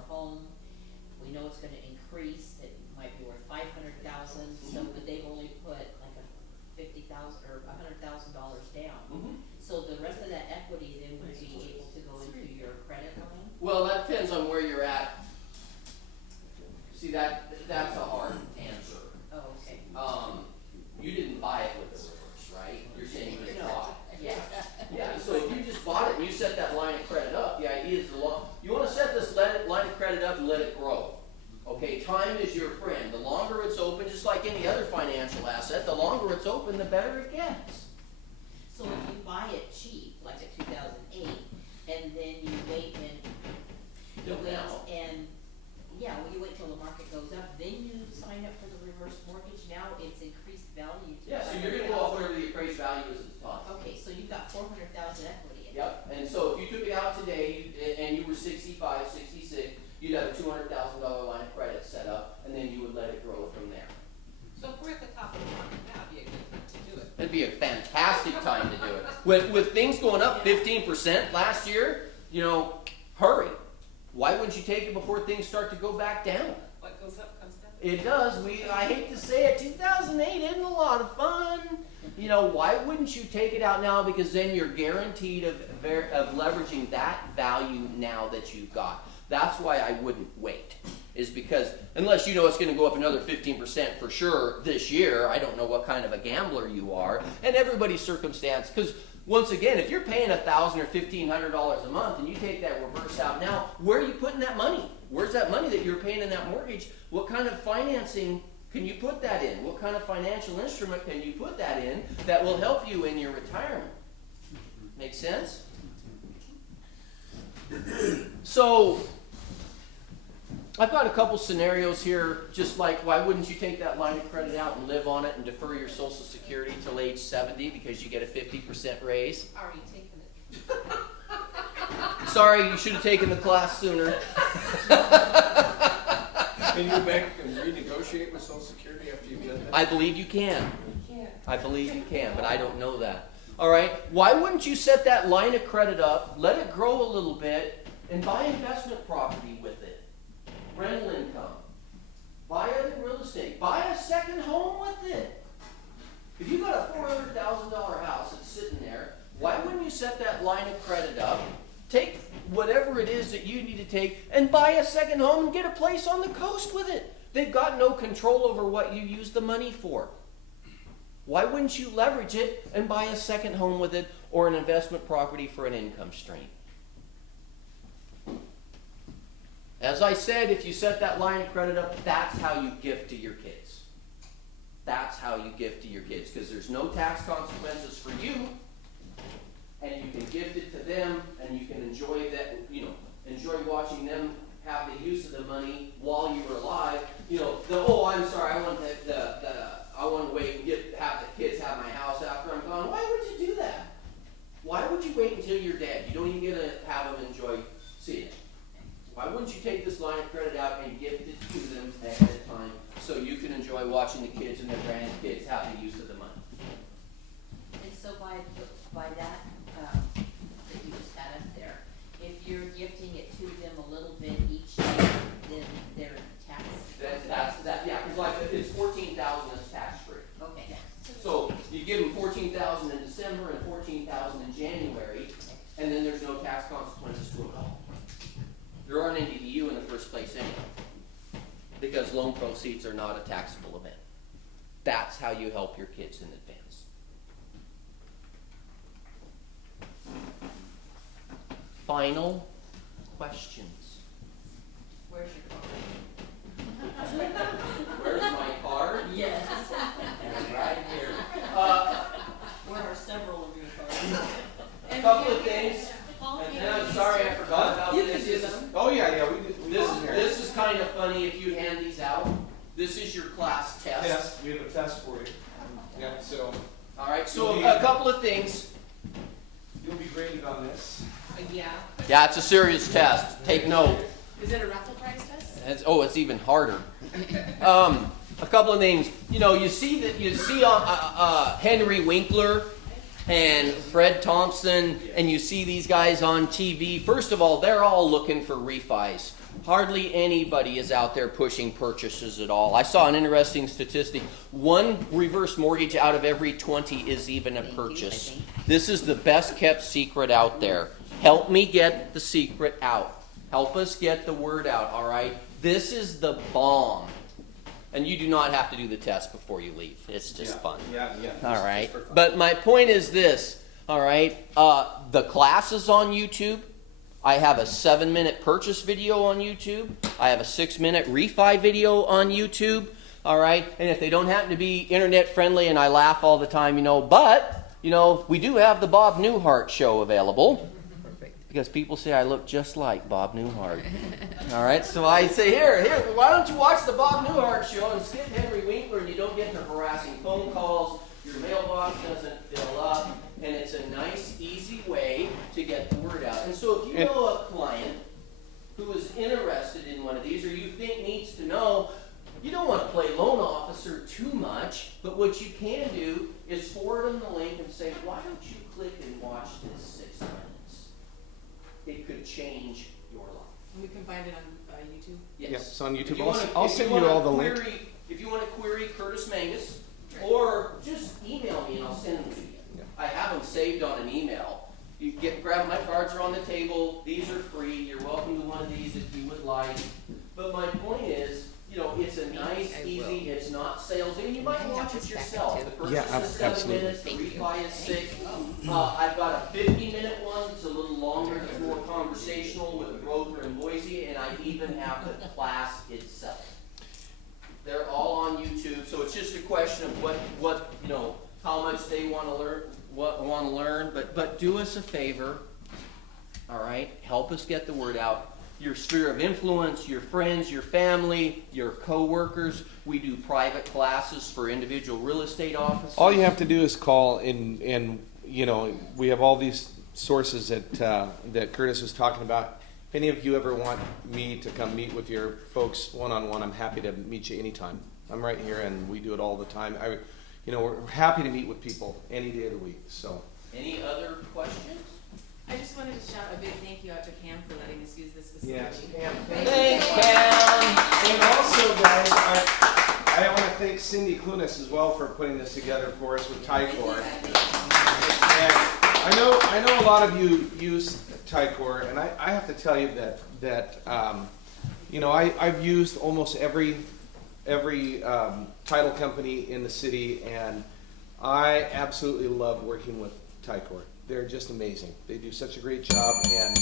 home. We know it's gonna increase, it might be worth $500,000, so but they've only put like a $50,000 or $100,000 down. So the rest of that equity then would be able to go into your credit line? Well, that depends on where you're at. See, that's a hard answer. Oh, okay. You didn't buy it with the reverse, right? You're saying you just bought it. Yeah. Yeah, so if you just bought it and you set that line of credit up, the idea is you want to set this line of credit up and let it grow. Okay, time is your friend. The longer it's open, just like any other financial asset, the longer it's open, the better it gets. So if you buy it cheap, like at 2008, and then you wait and you wait till the market goes up, then you sign up for the reverse mortgage. Now it's increased value. Yeah, so you're going to go off whatever the appraised value is at the time. Okay, so you've got 400,000 equity in it. Yep, and so if you took it out today and you were 65, 66, you'd have a $200,000 line of credit set up, and then you would let it grow from there. So if we're at the top of the market now, it'd be a good time to do it. It'd be a fantastic time to do it. With things going up 15% last year, you know, hurry. Why wouldn't you take it before things start to go back down? What goes up comes down. It does. I hate to say it, 2008 isn't a lot of fun. You know, why wouldn't you take it out now? Because then you're guaranteed of leveraging that value now that you've got. That's why I wouldn't wait. Is because unless you know it's going to go up another 15% for sure this year, I don't know what kind of a gambler you are, and everybody's circumstance. Because once again, if you're paying $1,000 or $1,500 a month and you take that reverse out now, where are you putting that money? Where's that money that you're paying in that mortgage? What kind of financing can you put that in? What kind of financial instrument can you put that in that will help you in your retirement? Make sense? So, I've got a couple scenarios here, just like why wouldn't you take that line of credit out and live on it and defer your Social Security till age 70 because you get a 50% raise? Already taken it. Sorry, you should have taken the class sooner. Can you go back and renegotiate with Social Security after you've done that? I believe you can. You can't. I believe you can, but I don't know that. All right, why wouldn't you set that line of credit up, let it grow a little bit, and buy investment property with it? Rental income. Buy other real estate. Buy a second home with it. If you got a $400,000 house that's sitting there, why wouldn't you set that line of credit up, take whatever it is that you need to take, and buy a second home and get a place on the coast with it? They've got no control over what you use the money for. Why wouldn't you leverage it and buy a second home with it or an investment property for an income stream? As I said, if you set that line of credit up, that's how you gift to your kids. That's how you gift to your kids, because there's no tax consequences for you, and you can gift it to them, and you can enjoy that, enjoy watching them have the use of the money while you were alive. I'm sorry, I want I want to wait and have the kids have my house after I'm gone. Why would you do that? Why would you wait until you're dead? You don't even get to have them enjoy seeing it. Why wouldn't you take this line of credit out and gift it to them ahead of time so you can enjoy watching the kids and their grandkids have the use of the money? And so by that, first place anyway. Because loan proceeds are not a taxable event. That's how you help your kids in advance. Final questions. Where's your card? Where's my card? Yes. And right here. Where are several of your cards? A couple of things. And then I'm sorry I forgot about You this. can do them. Oh, yeah, we did. This is kind of funny if you hand these out. This is your class test. Test, we have a test for you. Yeah, so All right, so a couple of things. you'll be graded on this. Yeah. Yeah, it's a serious test. Take note. Is it a raffle prize test? It's even harder. A couple of things. You see Henry Winkler and Fred Thompson, and you see these guys on TV. First of all, they're all looking for refis. Hardly anybody is out there pushing purchases at all. I saw an interesting statistic. 1 reverse mortgage out of every 20 is even a purchase. This is the best kept secret out there. Help me get the secret out. Help us get the word out, all right? This is the bomb. And you do not have to do the test before you leave. It's just fun. Yeah. All right. But my point is this, all right? The class is on YouTube. I have a 7-minute purchase video on YouTube. I have a 6-minute refi video on YouTube. All right? And if they don't happen to be internet friendly, and I laugh all the time, but, we do have the Bob Newhart show available. Because people say I look just like Bob Newhart. All right, so I say, here, why don't you watch the Bob Newhart show and skip Henry Winkler, and you don't get the harassing phone calls, your mailbox doesn't fill up, and it's a nice, easy way to get the word out. And so if you know a client who is interested in one of these, or you think needs to know, you don't want to play loan officer too much, but what you can do is forward them the link and say, why don't you click and watch this 6 minutes? It could change your life. We can find it on YouTube? Yes. Yep, it's on If YouTube. you wanna- I'll if send wanna you all the link. If you want to query Curtis Mangus, or just email me and I'll send them to you. Yeah. I have them saved on an email. You grab my cards are on the table. These are free. You're welcome to one of these if you would like. But my point is, it's a nice, easy. It's not salesy. And you might watch it yourself. The purchase Yeah, is 7 absolutely. minutes. The refi is 6. I've got a 50-minute one. It's a little longer. It's more conversational with a broker in Boise, and I even have the class itself. They're all on YouTube, so it's just a question of what how much they want to learn. But do us a favor, all right? Help us get the word out. Your sphere of influence, your friends, your family, your coworkers. We do private classes for individual real estate offices. All you have to do is call, and we have all these sources that Curtis was talking about. If any of you ever want me to come meet with your folks one-on-one, I'm happy to meet you anytime. I'm right here, and we do it all the time. We're happy to meet with people any day of the week. So. Any other questions? I just wanted to shout a big thank you out to Cam for letting us use this facility. Yes, Thanks, Cam. And also, guys, I want to thank Cindy Clunas as well for putting this together for us with Ticor. And I know a lot of you use Ticor, and I have to tell you that I've used almost every title company in the city, and I absolutely love working with Ticor. They're just amazing. They do such a great job, and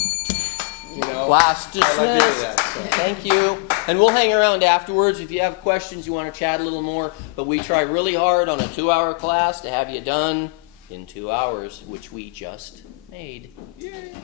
Class I love doing dismissed. that. So. Thank you. And we'll hang around afterwards if you have questions, you want to chat a little more. But we try really hard on a 2-hour class to have you done in 2 hours, which we just made. Yay.